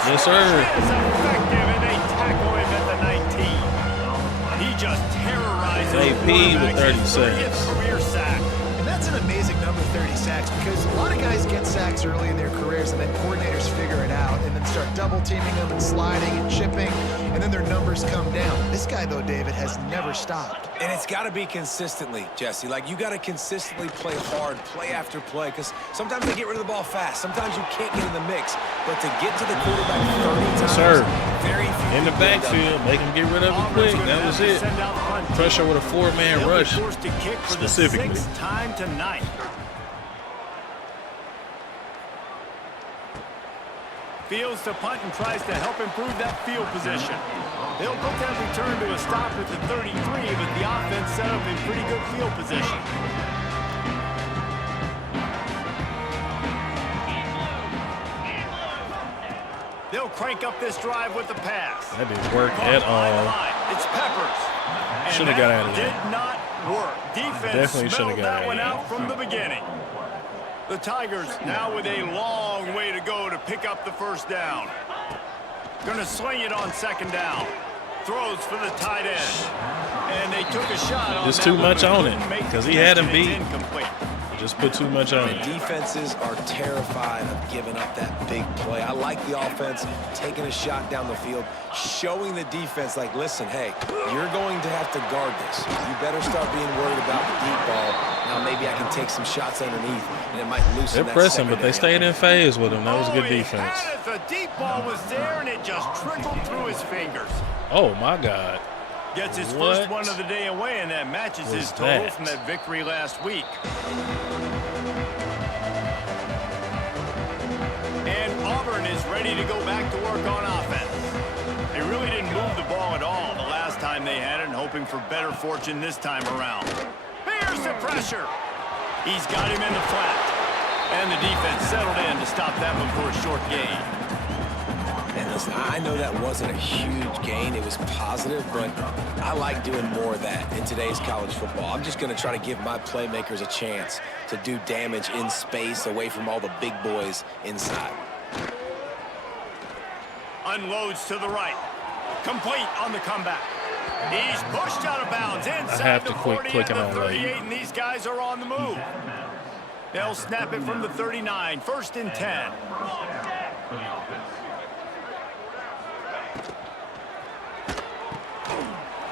Yes, sir. Is effective, and they tackle him at the 19. He just terrorizes AP with 30 sacks. Career sack. And that's an amazing number, 30 sacks, because a lot of guys get sacks early in their careers and then coordinators figure it out and then start double teaming them and sliding and chipping, and then their numbers come down. This guy, though, David, has never stopped. And it's got to be consistently, Jesse. Like, you got to consistently play hard, play after play, because sometimes they get rid of the ball fast. Sometimes you can't get in the mix. But to get to the quarterback 30 times, Sir. very few In the people have done backfield, make him get rid of it Auburn's quick. gonna That have was to it. send out the punt team. Pressure with a four-man They'll rush. be forced to kick for the specifically. 6th time tonight. Fields to punt and tries to help improve that field position. They'll put that return to a stop at the 33, but the offense set up in pretty good field position. They'll crank up this drive with the pass. That didn't work at all. It's Peppers. And Shoulda got out of there. Did not work. Defense Definitely shoulda smelled got that out one of out from the beginning. The Tigers now with a long way to go to pick up the first down. Gonna sling it on second down. Throws for the tight end. And they took a shot on Just that too one, much but on couldn't it, make the 'cause he had him connection. It's beat. incomplete. Just put too much on The it. defenses are terrified of giving up that big play. I like the offense taking a shot down the field, showing the defense, like, listen, hey, you're going to have to guard this. You better start being worried about the deep ball. Now maybe I can take some shots underneath, and it might loosen They're that pressing, but they secondary. stayed in phase with him. That was a good he defense. had it. The deep ball was there, and it just trickled through his fingers. Oh, my God. Gets his What first one of the day away, and that matches was his total that? from that victory last week. And Auburn is ready to go back to work on offense. They really didn't move the ball at all the last last time they had it and hoping for better fortune this time around. Here's the pressure. He's got him in the flat. And the defense settled in to stop that one for a short gain. And listen, I know that wasn't a huge gain. It was positive, but I like doing more of that in today's college football. I'm just going to try to give my playmakers a chance to do damage in space away from all the big boys inside. Unloads to the right. Complete on the comeback. He's pushed out of bounds inside the 40 and the 38, and these guys are on the move. They'll snap it from the 39, 1st and 10.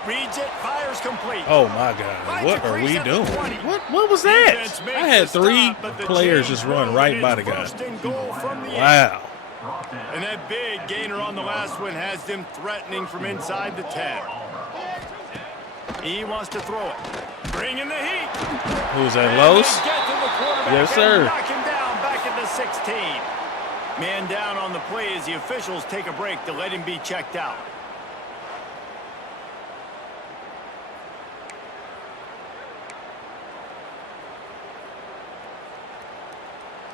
Reads it, fires complete. Oh my God! What are we doing? What was that? I had 3 players just run right by the guy. Wow! And that big gainer on the last one has them threatening from inside the 10. He wants to throw it. Bring in the heat. Who's that, Los? Yes, sir. Knock him down back at the 16. Man down on the play as the officials take a break to let him be checked out.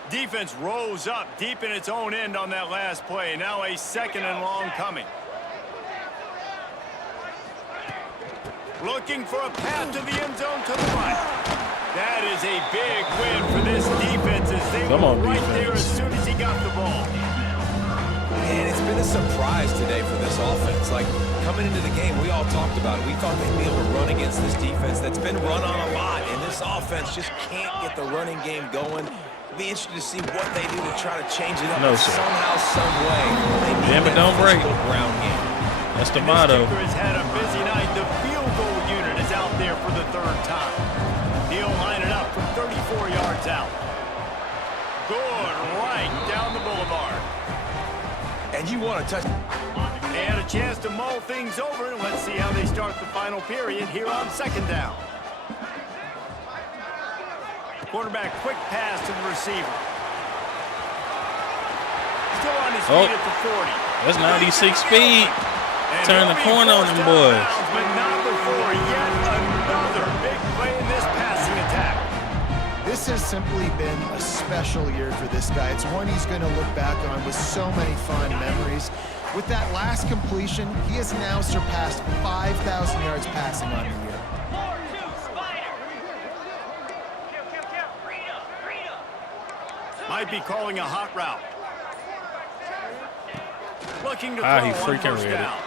Defense rose up deep in its own end on that last play. Now a 2nd and long coming. Looking for a path to the end zone to the right. That is a big win for this defense as they were right there as soon as he got the ball. And it's been a surprise today for this offense. Like, coming into the game, we all talked about it. We thought they'd be able to run against this defense that's been run on a lot, and this offense just can't get the running game going. Be interested to see what they do to try to change it up somehow, some way. Damn it, don't break. Ground game. That's the motto. This kicker has had a busy night. The field goal unit is out there for the 3rd time. He'll line it up from 34 yards out. Good right down the boulevard. And you want to touch. They had a chance to mull things over, and let's see how they start the final period here on 2nd down. Quarterback, quick pass to the receiver. Still on his feet at the 40. That's 96 speed. Turn the corner on them boys. But not before yet another big play in this passing attack. This has simply been a special year for this guy. It's one he's going to look back on with so many fond memories. With that last completion, he has now surpassed 5,000 yards passing on the year. Might be calling a hot route. Looking to he throw on freaking 1st read it. down.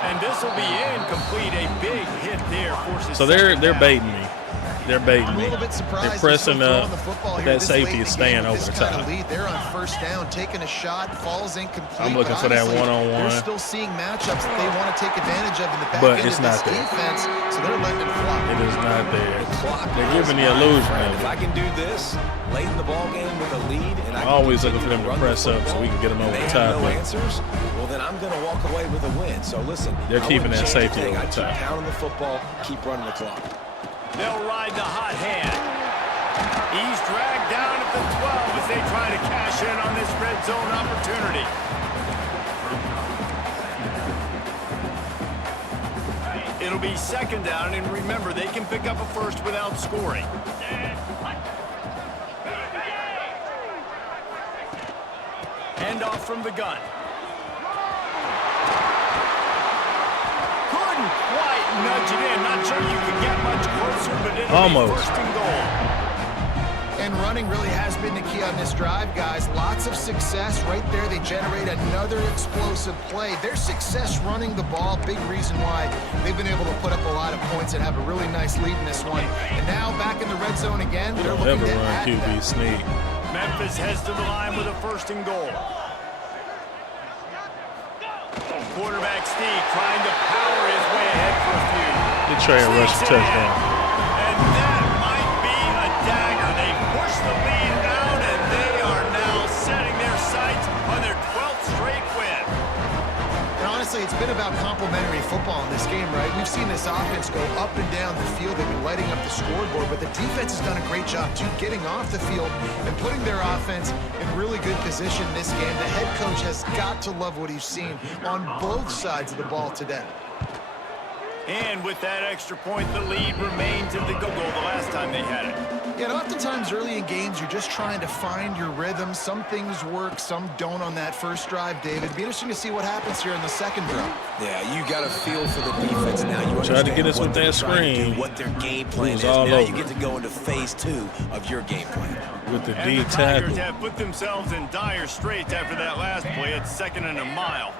And this will be incomplete. A big hit there forces. So they're baiting me. They're baiting me. They're pressing up. That safety is staying over the top. They're on 1st down, taking a shot, falls incomplete. I'm looking for that one-on-one. They're still seeing matchups that they want to take advantage of in the back But end it's of not this there. defense, so they're letting it fly. It is not there. They're giving the illusion of If I it. can do this late in the ball game with a lead, and I I'm always can looking for them to run press the up so we can get them over and the they have top. no But answers, well, then I'm going to walk away with a win. So listen, They're I keeping wouldn't that change a safety thing. over the I keep top. pounding the football, keep running the clock. They'll ride the hot hand. He's dragged down at the 12 as they try to cash in on this red zone opportunity. It'll be 2nd down, and remember, they can pick up a first without scoring. Handoff from the gun. Couldn't quite nudge it in. Not sure you could get much closer, but it'll Almost. be 1st and goal. And running really has been the key on this drive, guys. Lots of success right there. They generate another explosive play. Their success running the ball, big reason why they've been able to put up a lot of points and have a really nice lead in this one. And now back in the red zone again, they're Don't looking ever to run add QB that. sneak. Memphis heads to the line with a 1st and goal. Quarterback Steve trying to power his way ahead for a few. They try and rush a touchdown. And that might be a dagger. They push the lead out, and they are now setting their sights on their 12th straight win. And honestly, honestly, it's been about complementary football in this game, right? We've seen this offense go up and down the field. They've been lighting up the scoreboard, but the defense has done a great job, too, getting off the field and putting their offense in really good position in this game. The head coach has got to love what he's seen on both sides of the ball today. And with that extra point, the lead remains in the goal the last time they had it. Yeah, and oftentimes early in games, you're just trying to find your rhythm. Some things work, some don't on that first drive, David. It'd be interesting to see what happens here in the second drive. Yeah, you got to feel for the defense now. You Tried to get us what with they're that trying to do, screen. what their game plan is. all Now over. you get to go into phase 2 of your game plan. With the And D the Tigers tackle. have put themselves in dire straits after that last play. It's 2nd and a mile.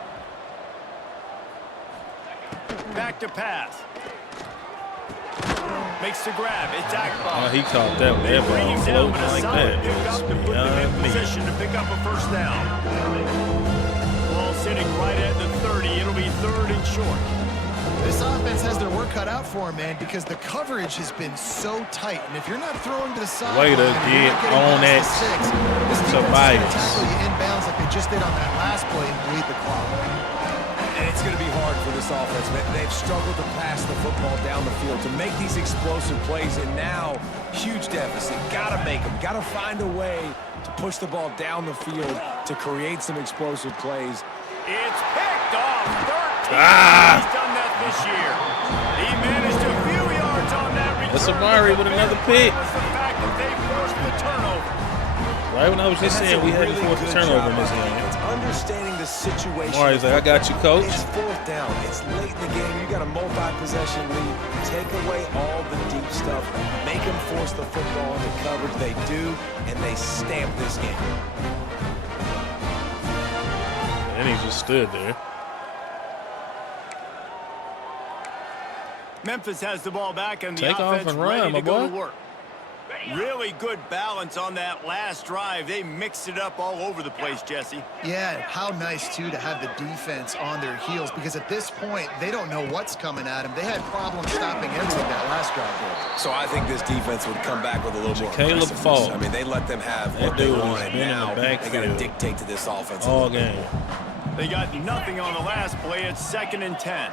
Back to pass. Makes the grab. It's Akbar. Oh, he caught that one. They That bring ball him down, floating but a like solid that. pickup It's to put them in beyond me. position to pick up a first down. Ball sitting right at the 30. It'll be 3rd and short. This offense has their work cut out for them, man, because the coverage has been so tight. And if you're not throwing to the side, Way to get on that this defense is going to Tobias. tackle you inbounds like they just did on that last play and bleed the clock. And it's going to be hard for this offense, man. They've struggled to pass the football down the field to make these explosive plays, and now huge deficit. Got to make them. Got to find a way to push the ball down the field to create some explosive plays. It's picked off. 13. He's done that this year. He managed a few yards on that return. That's Amari with another pick. Was the fact that they forced the turnover. Right when I was just saying we had to force a turnover in this game. It's understanding the situation. Amari's like, I got you, coach. It's 4th down. It's late in the game. You got a multi-possession lead. Take away all the deep stuff. Make them force the football into coverage. They do, and they stamp this game. And he just stood there. Memphis has the ball back and the Take off offense and run, ready my to go boy. to work. Really good balance on that last drive. They mixed it up all over the place, Jesse. Yeah, how nice, too, to have the defense on their heels, because at this point, they don't know what's coming at them. They had problems stopping everything that last drive did. So I think this defense would come back with a little more Caleb aggressiveness. Falk. I mean, they let them have That what they dude has want, and been in the now they got to backfield dictate to this offense. a all little bit. game. They got nothing on the last play. It's 2nd and 10.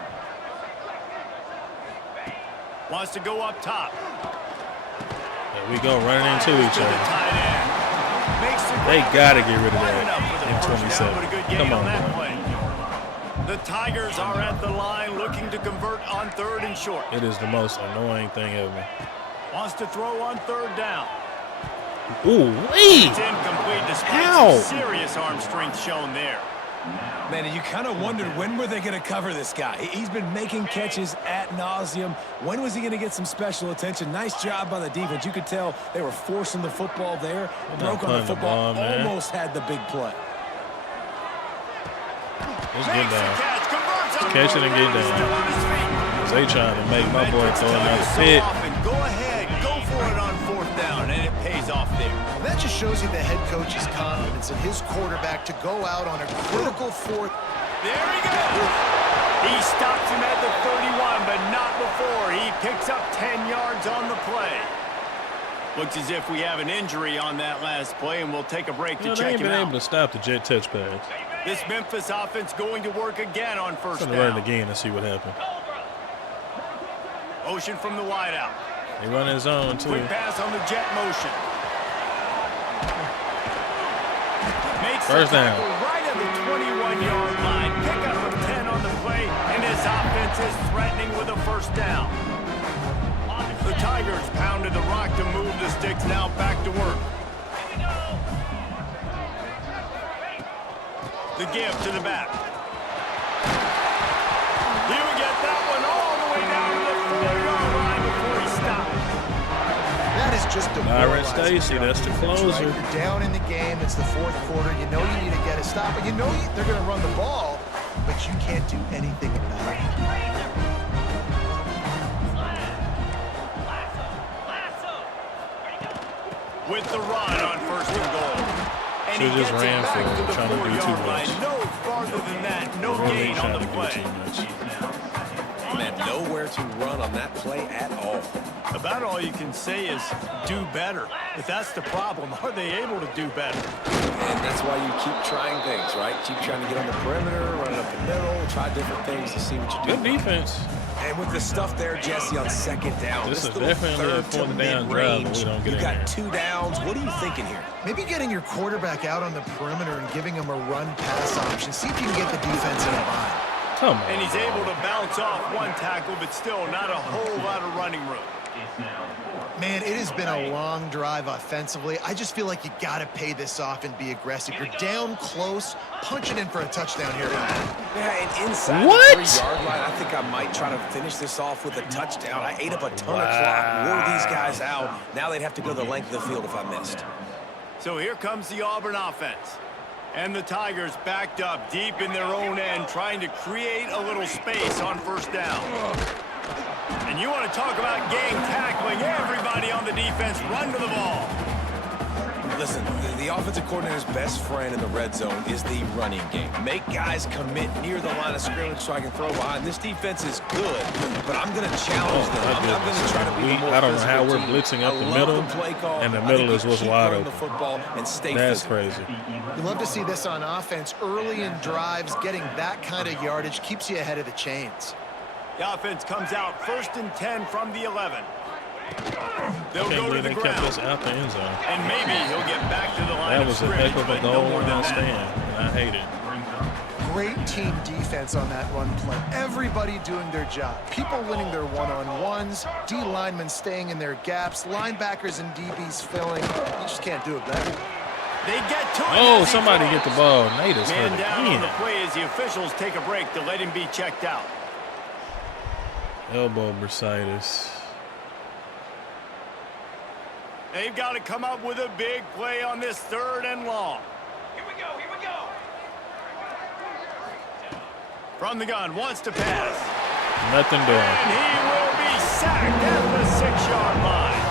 Wants to go up top. There we go, running into each To the other. tight end. Makes the They grab. got to get rid of Wide that enough for the in first down, 27. but a good gain Come on, that man. play. The Tigers are at the line looking to convert on 3rd and short. It is the most annoying thing ever. Wants to throw on 3rd down. Ooh, wee! It's incomplete despite How? some serious arm strength shown there. Man, and you kind of wondered when were they going to cover this guy. He's been making catches ad nauseum. When was he going to get some special attention? Nice job by the defense. You could tell they were forcing the football there. Broke on the punting the football. ball, man. Almost had the big play. Let's Makes get the down. catch, converts on Catch it and get He's down. still on his feet. They trying to make my boy Veterans throw tell you another so pick. often, go ahead, go for it on 4th down, and it pays off there. That just shows you the head coach's confidence in his quarterback to go out on a critical 4th. There he goes. He stops him at the 31, but not before. He picks up 10 yards on the play. Looks as if we have an injury on that last play, and we'll take a break You know, to they check ain't him been able out. to stop the jet touch pass. This Memphis offense going to work again on 1st I'm gonna run it down. again and see what happened. Motion from the wideout. They run his own too. Quick pass on the jet motion. Makes First the down. tackle right at the 21-yard line. Pickup of 10 on the play, and his offense is threatening with a first down. The Tigers pounded the rock to move the sticks, now back to work. The give to the back. He'll get that one all the way down to the 4-yard line before he stopped. That is just a Byron Stacy, that's the closer. Right? You're down in the game. It's the 4th quarter. You know you need to get a stop, and you know they're going to run the ball, but you can't do anything about it. With the run on 1st and goal. And he Should've just gets it ran back for it, to the trying to do too 4-yard line. much. No farther than that. No Really gain on trying the to do play. too much. Man, no nowhere to run on that play at all. About all you can say is do better. But that's the problem. Are they able to do better? And that's why you keep trying things, right? Keep trying to get on the perimeter, run it up the middle, try different things to see what you do. Good defense. And with the stuff there, Jesse, on second down, This is little definitely a third to fourth down drive, but we don't get you in got there. 2 downs. What are you thinking here? Maybe getting your quarterback out on the perimeter and giving him a run-pass option. See if you can get the defense in a bind. Come on. And he's able to bounce off one tackle, but still not a whole lot of running room. Man, it has been a long drive offensively. I just feel like you got to pay this off and be aggressive. You're down close, punching in for a touchdown here. Yeah, and inside What? the 3-yard line, I think I might try to finish this off with a touchdown. I ate up a ton of clock, wore these guys out. Now they'd have to go the length of the field if I missed. So here comes the Auburn offense. And the Tigers backed up deep in their own end, trying to create a little space on first down. And you want to talk about gang tackling. Everybody on the defense run to the ball. Listen, the offensive coordinator's best friend in the red zone is the running game. Make guys commit near the line of scrimmage so I can throw behind. This defense is good, but I'm going to challenge them. I'm going to try to be the more I don't know how physical we're team. blitzing up I the love middle, play call. and the I middle think is you what's keep wide running the open. football and stay That's physical. crazy. You love to see this on offense. Early in drives, getting that kind of yardage keeps you ahead of the chains. The offense comes out 1st and 10 from the 11. They'll Can't go to believe the they kept us ground. out the end zone. And maybe he'll get back to the line That of was a scrimmage, heck of a but no goal more than line that. stand, and I hate it. Great team defense on that run play. Everybody doing their job. People winning their one-on-ones, D linemen staying in their gaps, linebackers and DBs filling. You just can't do it better. They get to it. Oh, as he somebody throws. get the ball. Nate is hurt Man down on again. the play as the officials take a break to let him be checked out. Elbow bursitis. They've got to come up with a big play on this 3rd and long. Here we go, here we go. From the gun, wants to pass. Nothing doing. And he will be sacked at the 6-yard line.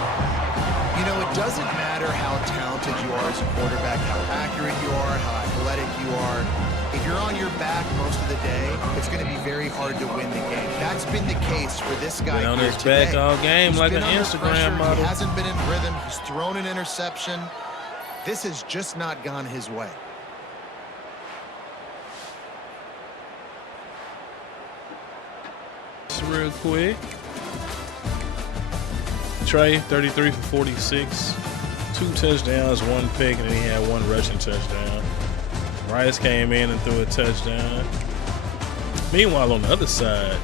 You know, it doesn't matter how talented you are as a quarterback, how accurate you are, how athletic you are. If you're on your back most of the day, it's going to be very hard to win the game. That's been the case for this guy Been on here his today. back all game He's like been an under Instagram pressure. model. He hasn't been in rhythm. He's thrown an interception. This has just not gone his way. Just real quick. Trey, 33 for 46. 2 touchdowns, 1 pick, and then he had 1 rushing touchdown. Rice came in and threw a touchdown. Meanwhile, on the other side,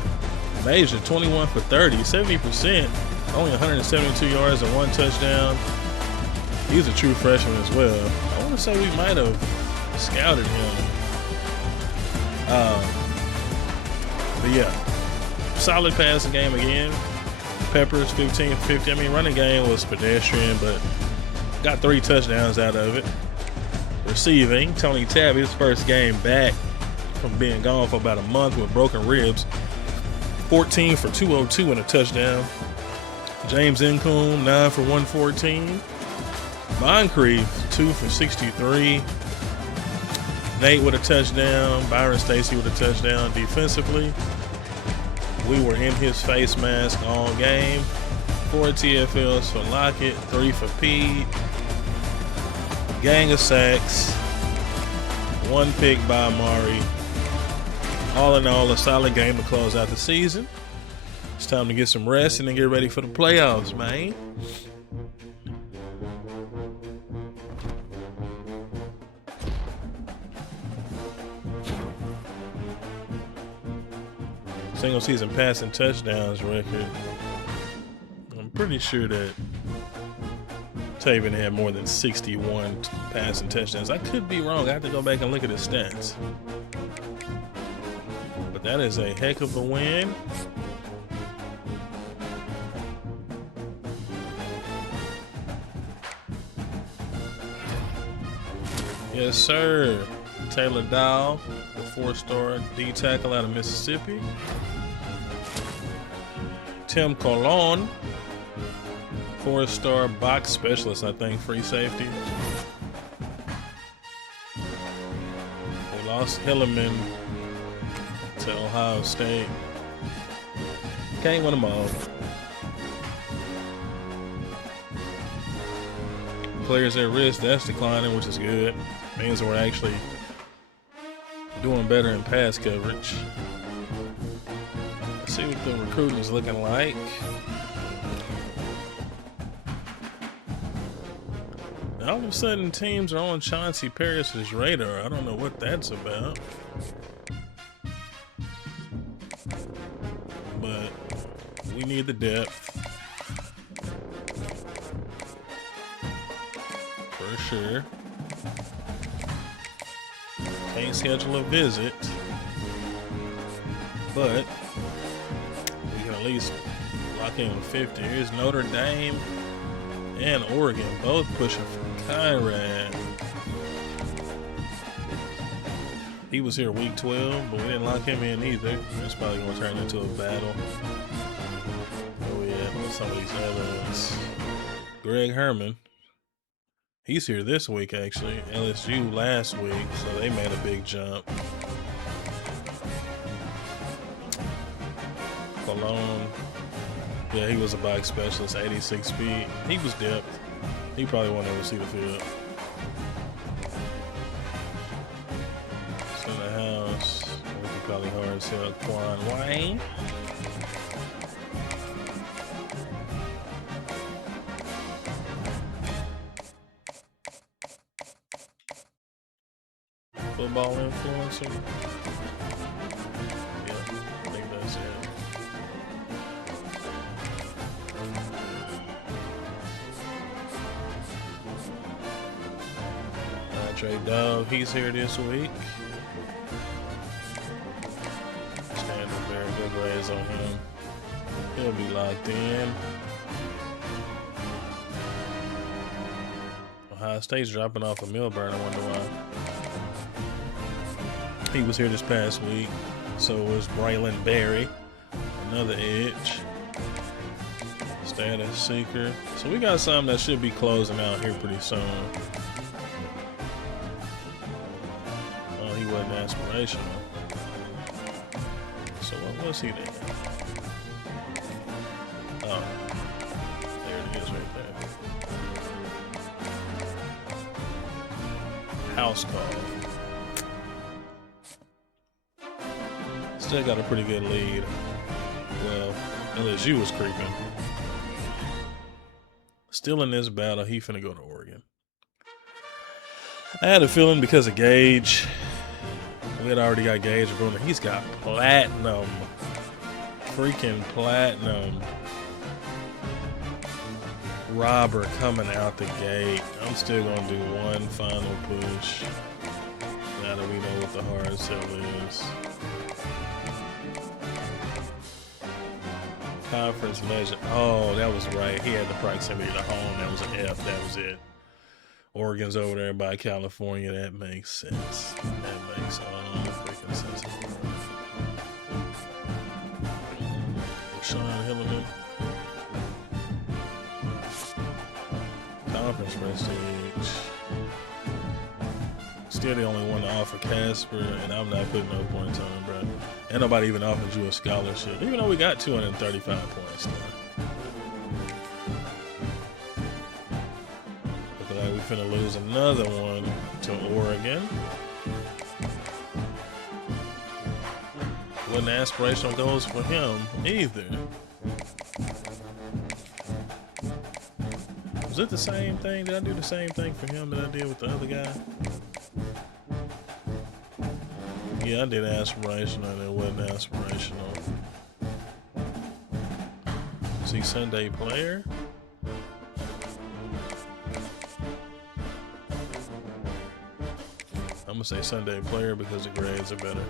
Major, 21 for 30, 70%, only 172 yards and 1 touchdown. He's a true freshman as well. I want to say we might have scouted him. But yeah, solid passing game again. Peppers, 15 for 50. I mean, running game was pedestrian, but got 3 touchdowns out of it. Receiving, Tony Tab, his first game back from being gone for about a month with broken ribs. 14 for 202 and a touchdown. James Incombe, 9 for 114. Moncrief, 2 for 63. Nate with a touchdown. Byron Stacy with a touchdown. Defensively, we were in his face mask all game. 4 TFLs for Lockett, 3 for Pete. Gang of sacks. 1 pick by Amari. All in all, a solid game to close out the season. It's time to get some rest and then get ready for the playoffs, man. Single season passing touchdowns record. I'm pretty sure that Taven had more than 61 passing touchdowns. I could be wrong. I have to go back and look at his stats. But that is a heck of a win. Yes, sir. Taylor Dow, the 4-star D tackle out of Mississippi. Tim Colon, 4-star box specialist, I think, free safety. We lost Hilliman to Ohio State. Can't win them all. Players at risk, that's declining, which is good. Means we're actually doing better in pass coverage. Let's see what the recruiting is looking like. All of a sudden, teams are on Chauncey Paris's radar. I don't know what that's about. But we need the depth. For sure. Can't schedule a visit. But we can at least lock in 50. Here's Notre Dame and Oregon, both pushing for Kyran. He was here week 12, but we didn't lock him in either. That's probably going to turn into a battle. Oh yeah, some of these other ones. Greg Herman. He's here this week, actually. LSU last week, so they made a big jump. Cologne. Yeah, he was a bike specialist, 86 speed. He was depth. He probably won't ever see the field. It's in the house. We could probably hard sell Quan Wayne. Football influencer. Yeah, I think that's it. Trey Dove, he's here this week. Standard very good grades on him. He'll be locked in. Ohio State's dropping off of Milburn. I wonder why. He was here this past week. So was Braylon Berry, another edge. Status seeker. So we got some that should be closing out here pretty soon. Wasn't aspirational. So what was he then? Oh, there it is right there. House call. Still got a pretty good lead. Well, LSU was creeping. Still in this battle, he finna go to Oregon. I had a feeling because of Gage. We had already got Gage Bruner. He's got platinum. Freaking platinum. Robber coming out the gate. I'm still going to do one final push. Now that we know what the hard sell is. Conference legend. Oh, that was right. He had the proximity to home. That was an F. That was it. Oregon's over there by California. That makes sense. That makes all the freaking sense. Sean Hilliman. Conference prestige. Still the only one to offer Casper, and I'm not putting no points on him, bro. And nobody even offered you a scholarship, even though we got 235 points now. Like we finna lose another one to Oregon. Wasn't aspirational goals for him either. Was it the same thing? Did I do the same thing for him that I did with the other guy? Yeah, I did aspirational and it wasn't aspirational. Is he Sunday player? I'm gonna say Sunday player because the grades are better.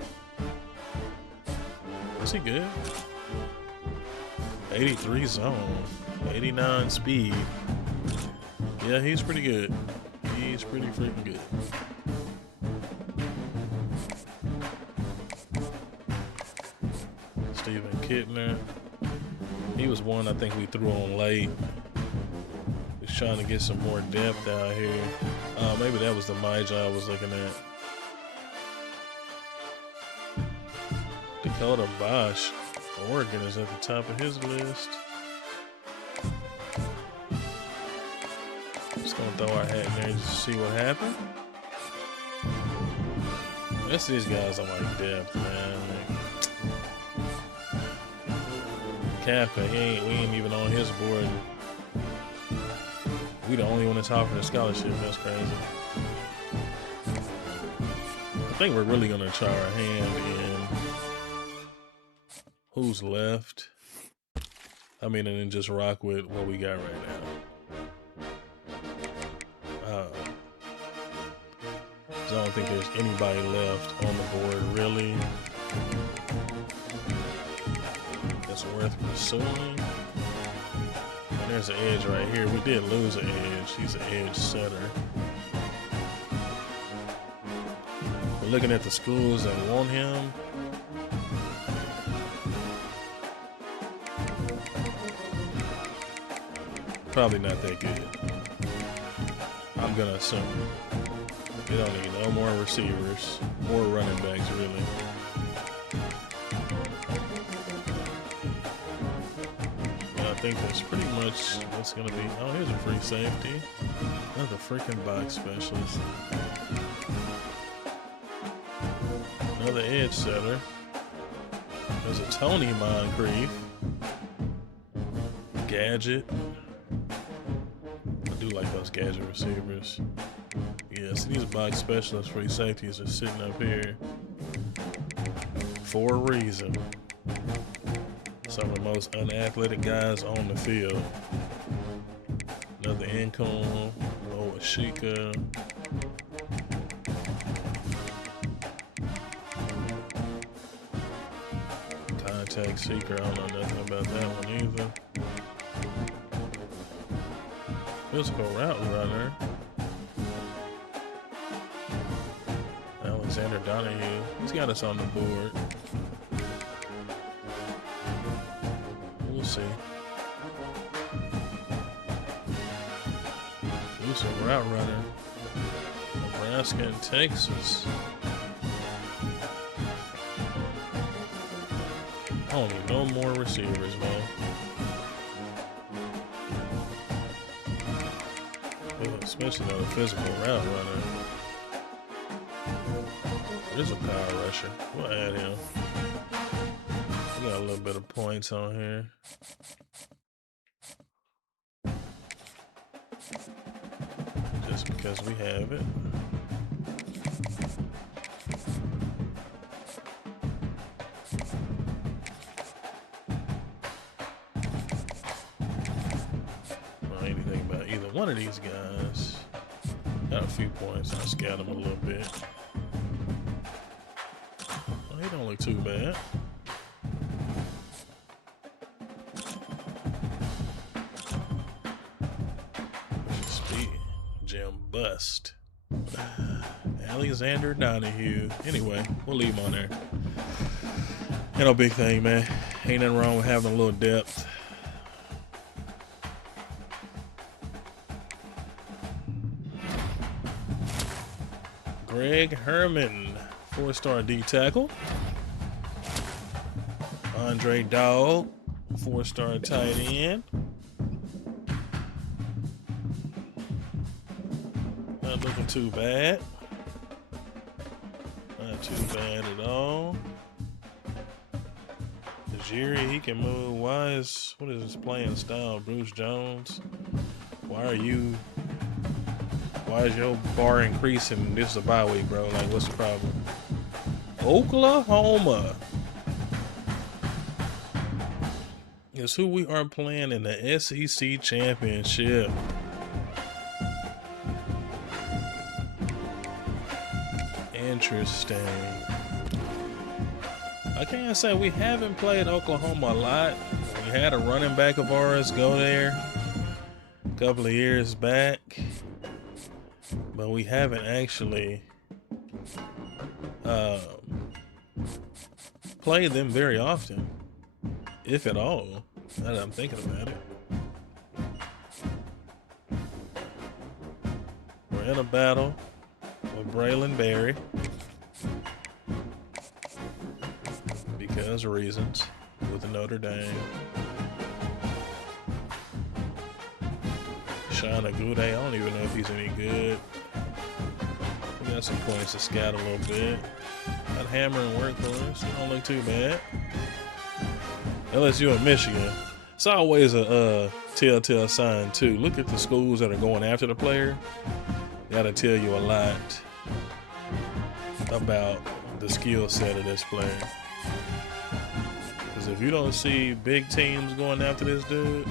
Is he good? 83 zone, 89 speed. Yeah, he's pretty good. He's pretty freaking good. Steven Kittner. He was one I think we threw on late. He's trying to get some more depth out here. Maybe that was the Magi I was looking at. Dakota Bosch. Oregon is at the top of his list. Just gonna throw our hat in there just to see what happened. Rest of these guys are like depth, man. Kappa, we ain't even on his board. We the only one that's offered a scholarship. That's crazy. I think we're really gonna try our hand in who's left. I mean, and then just rock with what we got right now. 'Cause I don't think there's anybody left on the board really that's worth pursuing. And there's an edge right here. We did lose an edge. He's an edge setter. We're looking at the schools that want him. Probably not that good. I'm gonna assume. We don't need no more receivers or running backs, really. But I think that's pretty much what's gonna be. Oh, here's a free safety. Another freaking box specialist. Another edge setter. There's a Tony Moncrief. Gadget. I do like those gadget receivers. Yeah, see these box specialist free safeties are sitting up here for a reason. Some of the most unathletic guys on the field. Another income, Loa Shika. Contact seeker, I don't know nothing about that one either. Physical route runner. Alexander Donahue. He's got us on the board. We'll see. Who's a route runner? Nebraska and Texas. I don't need no more receivers, man. Especially not a physical route runner. There's a power rusher. We'll add him. We got a little bit of points on here. Just because we have it. Anything about either one of these guys. Got a few points. I'll scout them a little bit. Well, he don't look too bad. Speed. Jim Bust. Alexander Donahue. Anyway, we'll leave him on there. Ain't no big thing, man. Ain't nothing wrong with having a little depth. Greg Herman, 4-star D tackle. Andre Dowd, 4-star tight end. Not looking too bad. Not too bad at all. Tajiri, he can move. What is his playing style? Bruce Jones, why is your bar increasing? This is a bye week, bro. Like, what's the problem? Oklahoma is who we are playing in the SEC championship. Interesting. I can't say we haven't played Oklahoma a lot. We had a running back of ours go there a couple of years back. But we haven't actually played them very often, if at all, now that I'm thinking about it. We're in a battle with Braylon Berry because reasons. with Notre Dame. Sean Agude, I don't even know if he's any good. We got some points to scout a little bit. Got Hammer and Workhorse. Don't look too bad. LSU and Michigan. It's always a telltale sign too. Look at the schools that are going after the player. That'll tell you a lot about the skill set of this player. Because if you don't see big teams going after this dude,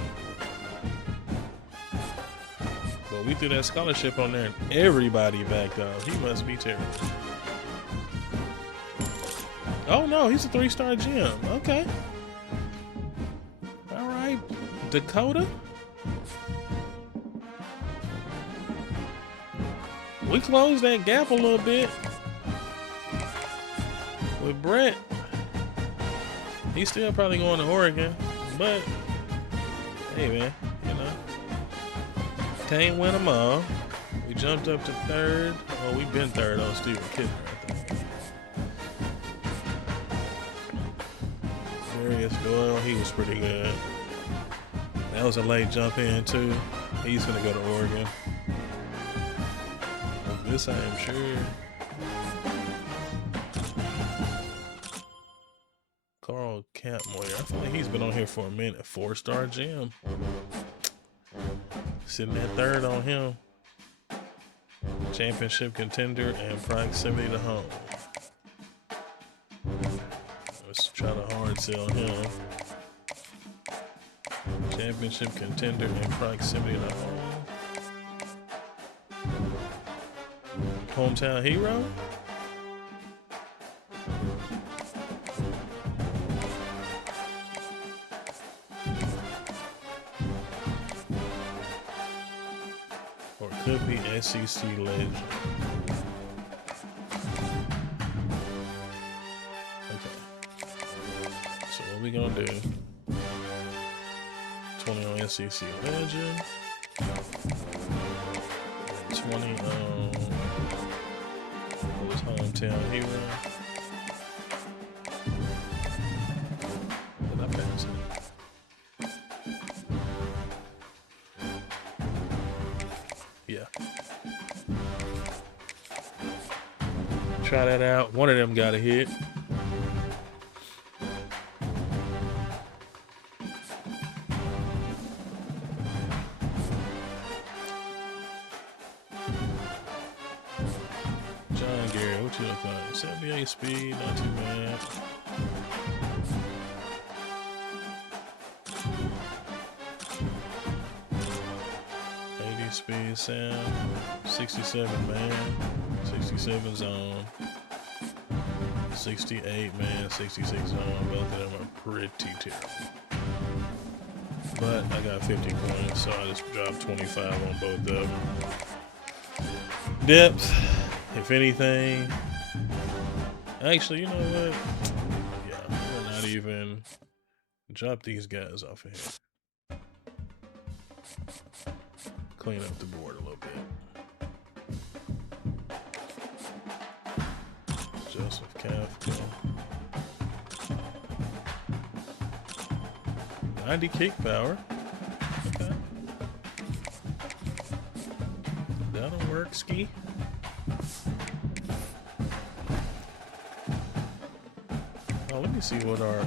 but we threw that scholarship on there and everybody backed off. He must be terrible. Oh no, he's a 3-star gem. Okay. All right, Dakota. We closed that gap a little bit with Brett. He's still probably going to Oregon, but hey man, you know, can't win them all. We jumped up to 3rd. Well, we've been 3rd on Stephen Kittner, I think. Darius Doyle, he was pretty good. That was a late jump in too. He's gonna go to Oregon. Of this I am sure. Carl Campmoyer. I feel like he's been on here for a minute. 4-star gem. Sitting at 3rd on him. Championship contender and proximity to home. Let's try to hard sell him. Championship contender and proximity to home. Hometown hero. Or could be SEC legend. Okay. So what we gonna do? 20 on SEC legend. 20 on his hometown hero. Did I pass it? Yeah. Try that out. One of them got a hit. John Gary, what you look like? 78 speed, not too bad. Speed sound, 67 man, 67 zone, 68 man, 66 zone. Both of them are pretty terrible. But I got 50 points, so I just dropped 25 on both of them. Depth, if anything. Actually, you know what? Yeah, we're not even drop these guys off of here. Clean up the board a little bit. Joseph Kafka. 90 kick power. Okay. That'll work, Ski. Oh, let me see what our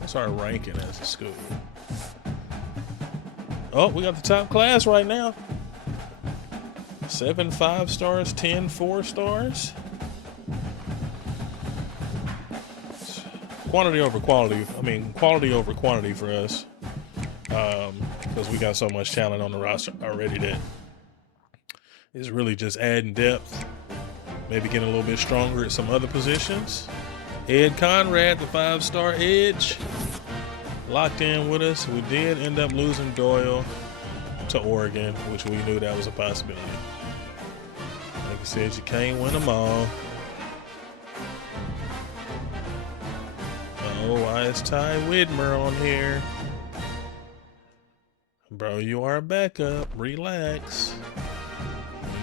what's our ranking as a school. Oh, we got the top class right now. 7 5-stars, 10 4-stars. Quantity over quality. I mean, quality over quantity for us. Because we got so much talent on the roster already that it's really just adding depth. Maybe getting a little bit stronger at some other positions. Ed Conrad, the 5-star edge. Locked in with us. We did end up losing Doyle to Oregon, which we knew that was a possibility. Like I said, you can't win them all. Oh, why is Ty Widmer on here? Bro, you are a backup. Relax.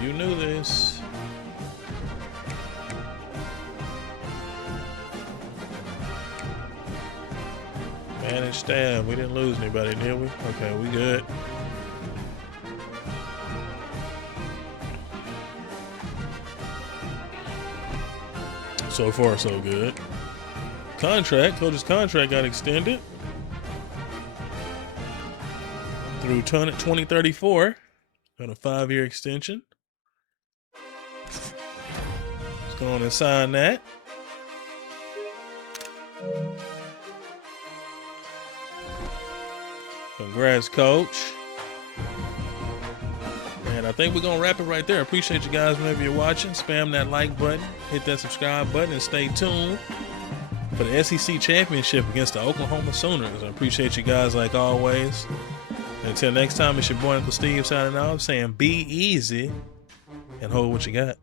You knew this. Manage staff. We didn't lose anybody, did we? Okay, we good. So far, so good. Coach's contract got extended through 2034 on a 5-year extension. Let's go on and sign that. Congrats, Coach. And I think we're going to wrap it right there. Appreciate you guys whenever you're watching. Spam that like button, hit that subscribe button, and stay tuned for the SEC Championship against the Oklahoma Sooners. I appreciate you guys like always. Until next time, it's your boy Uncle Steve signing off, saying be easy and hold what you got.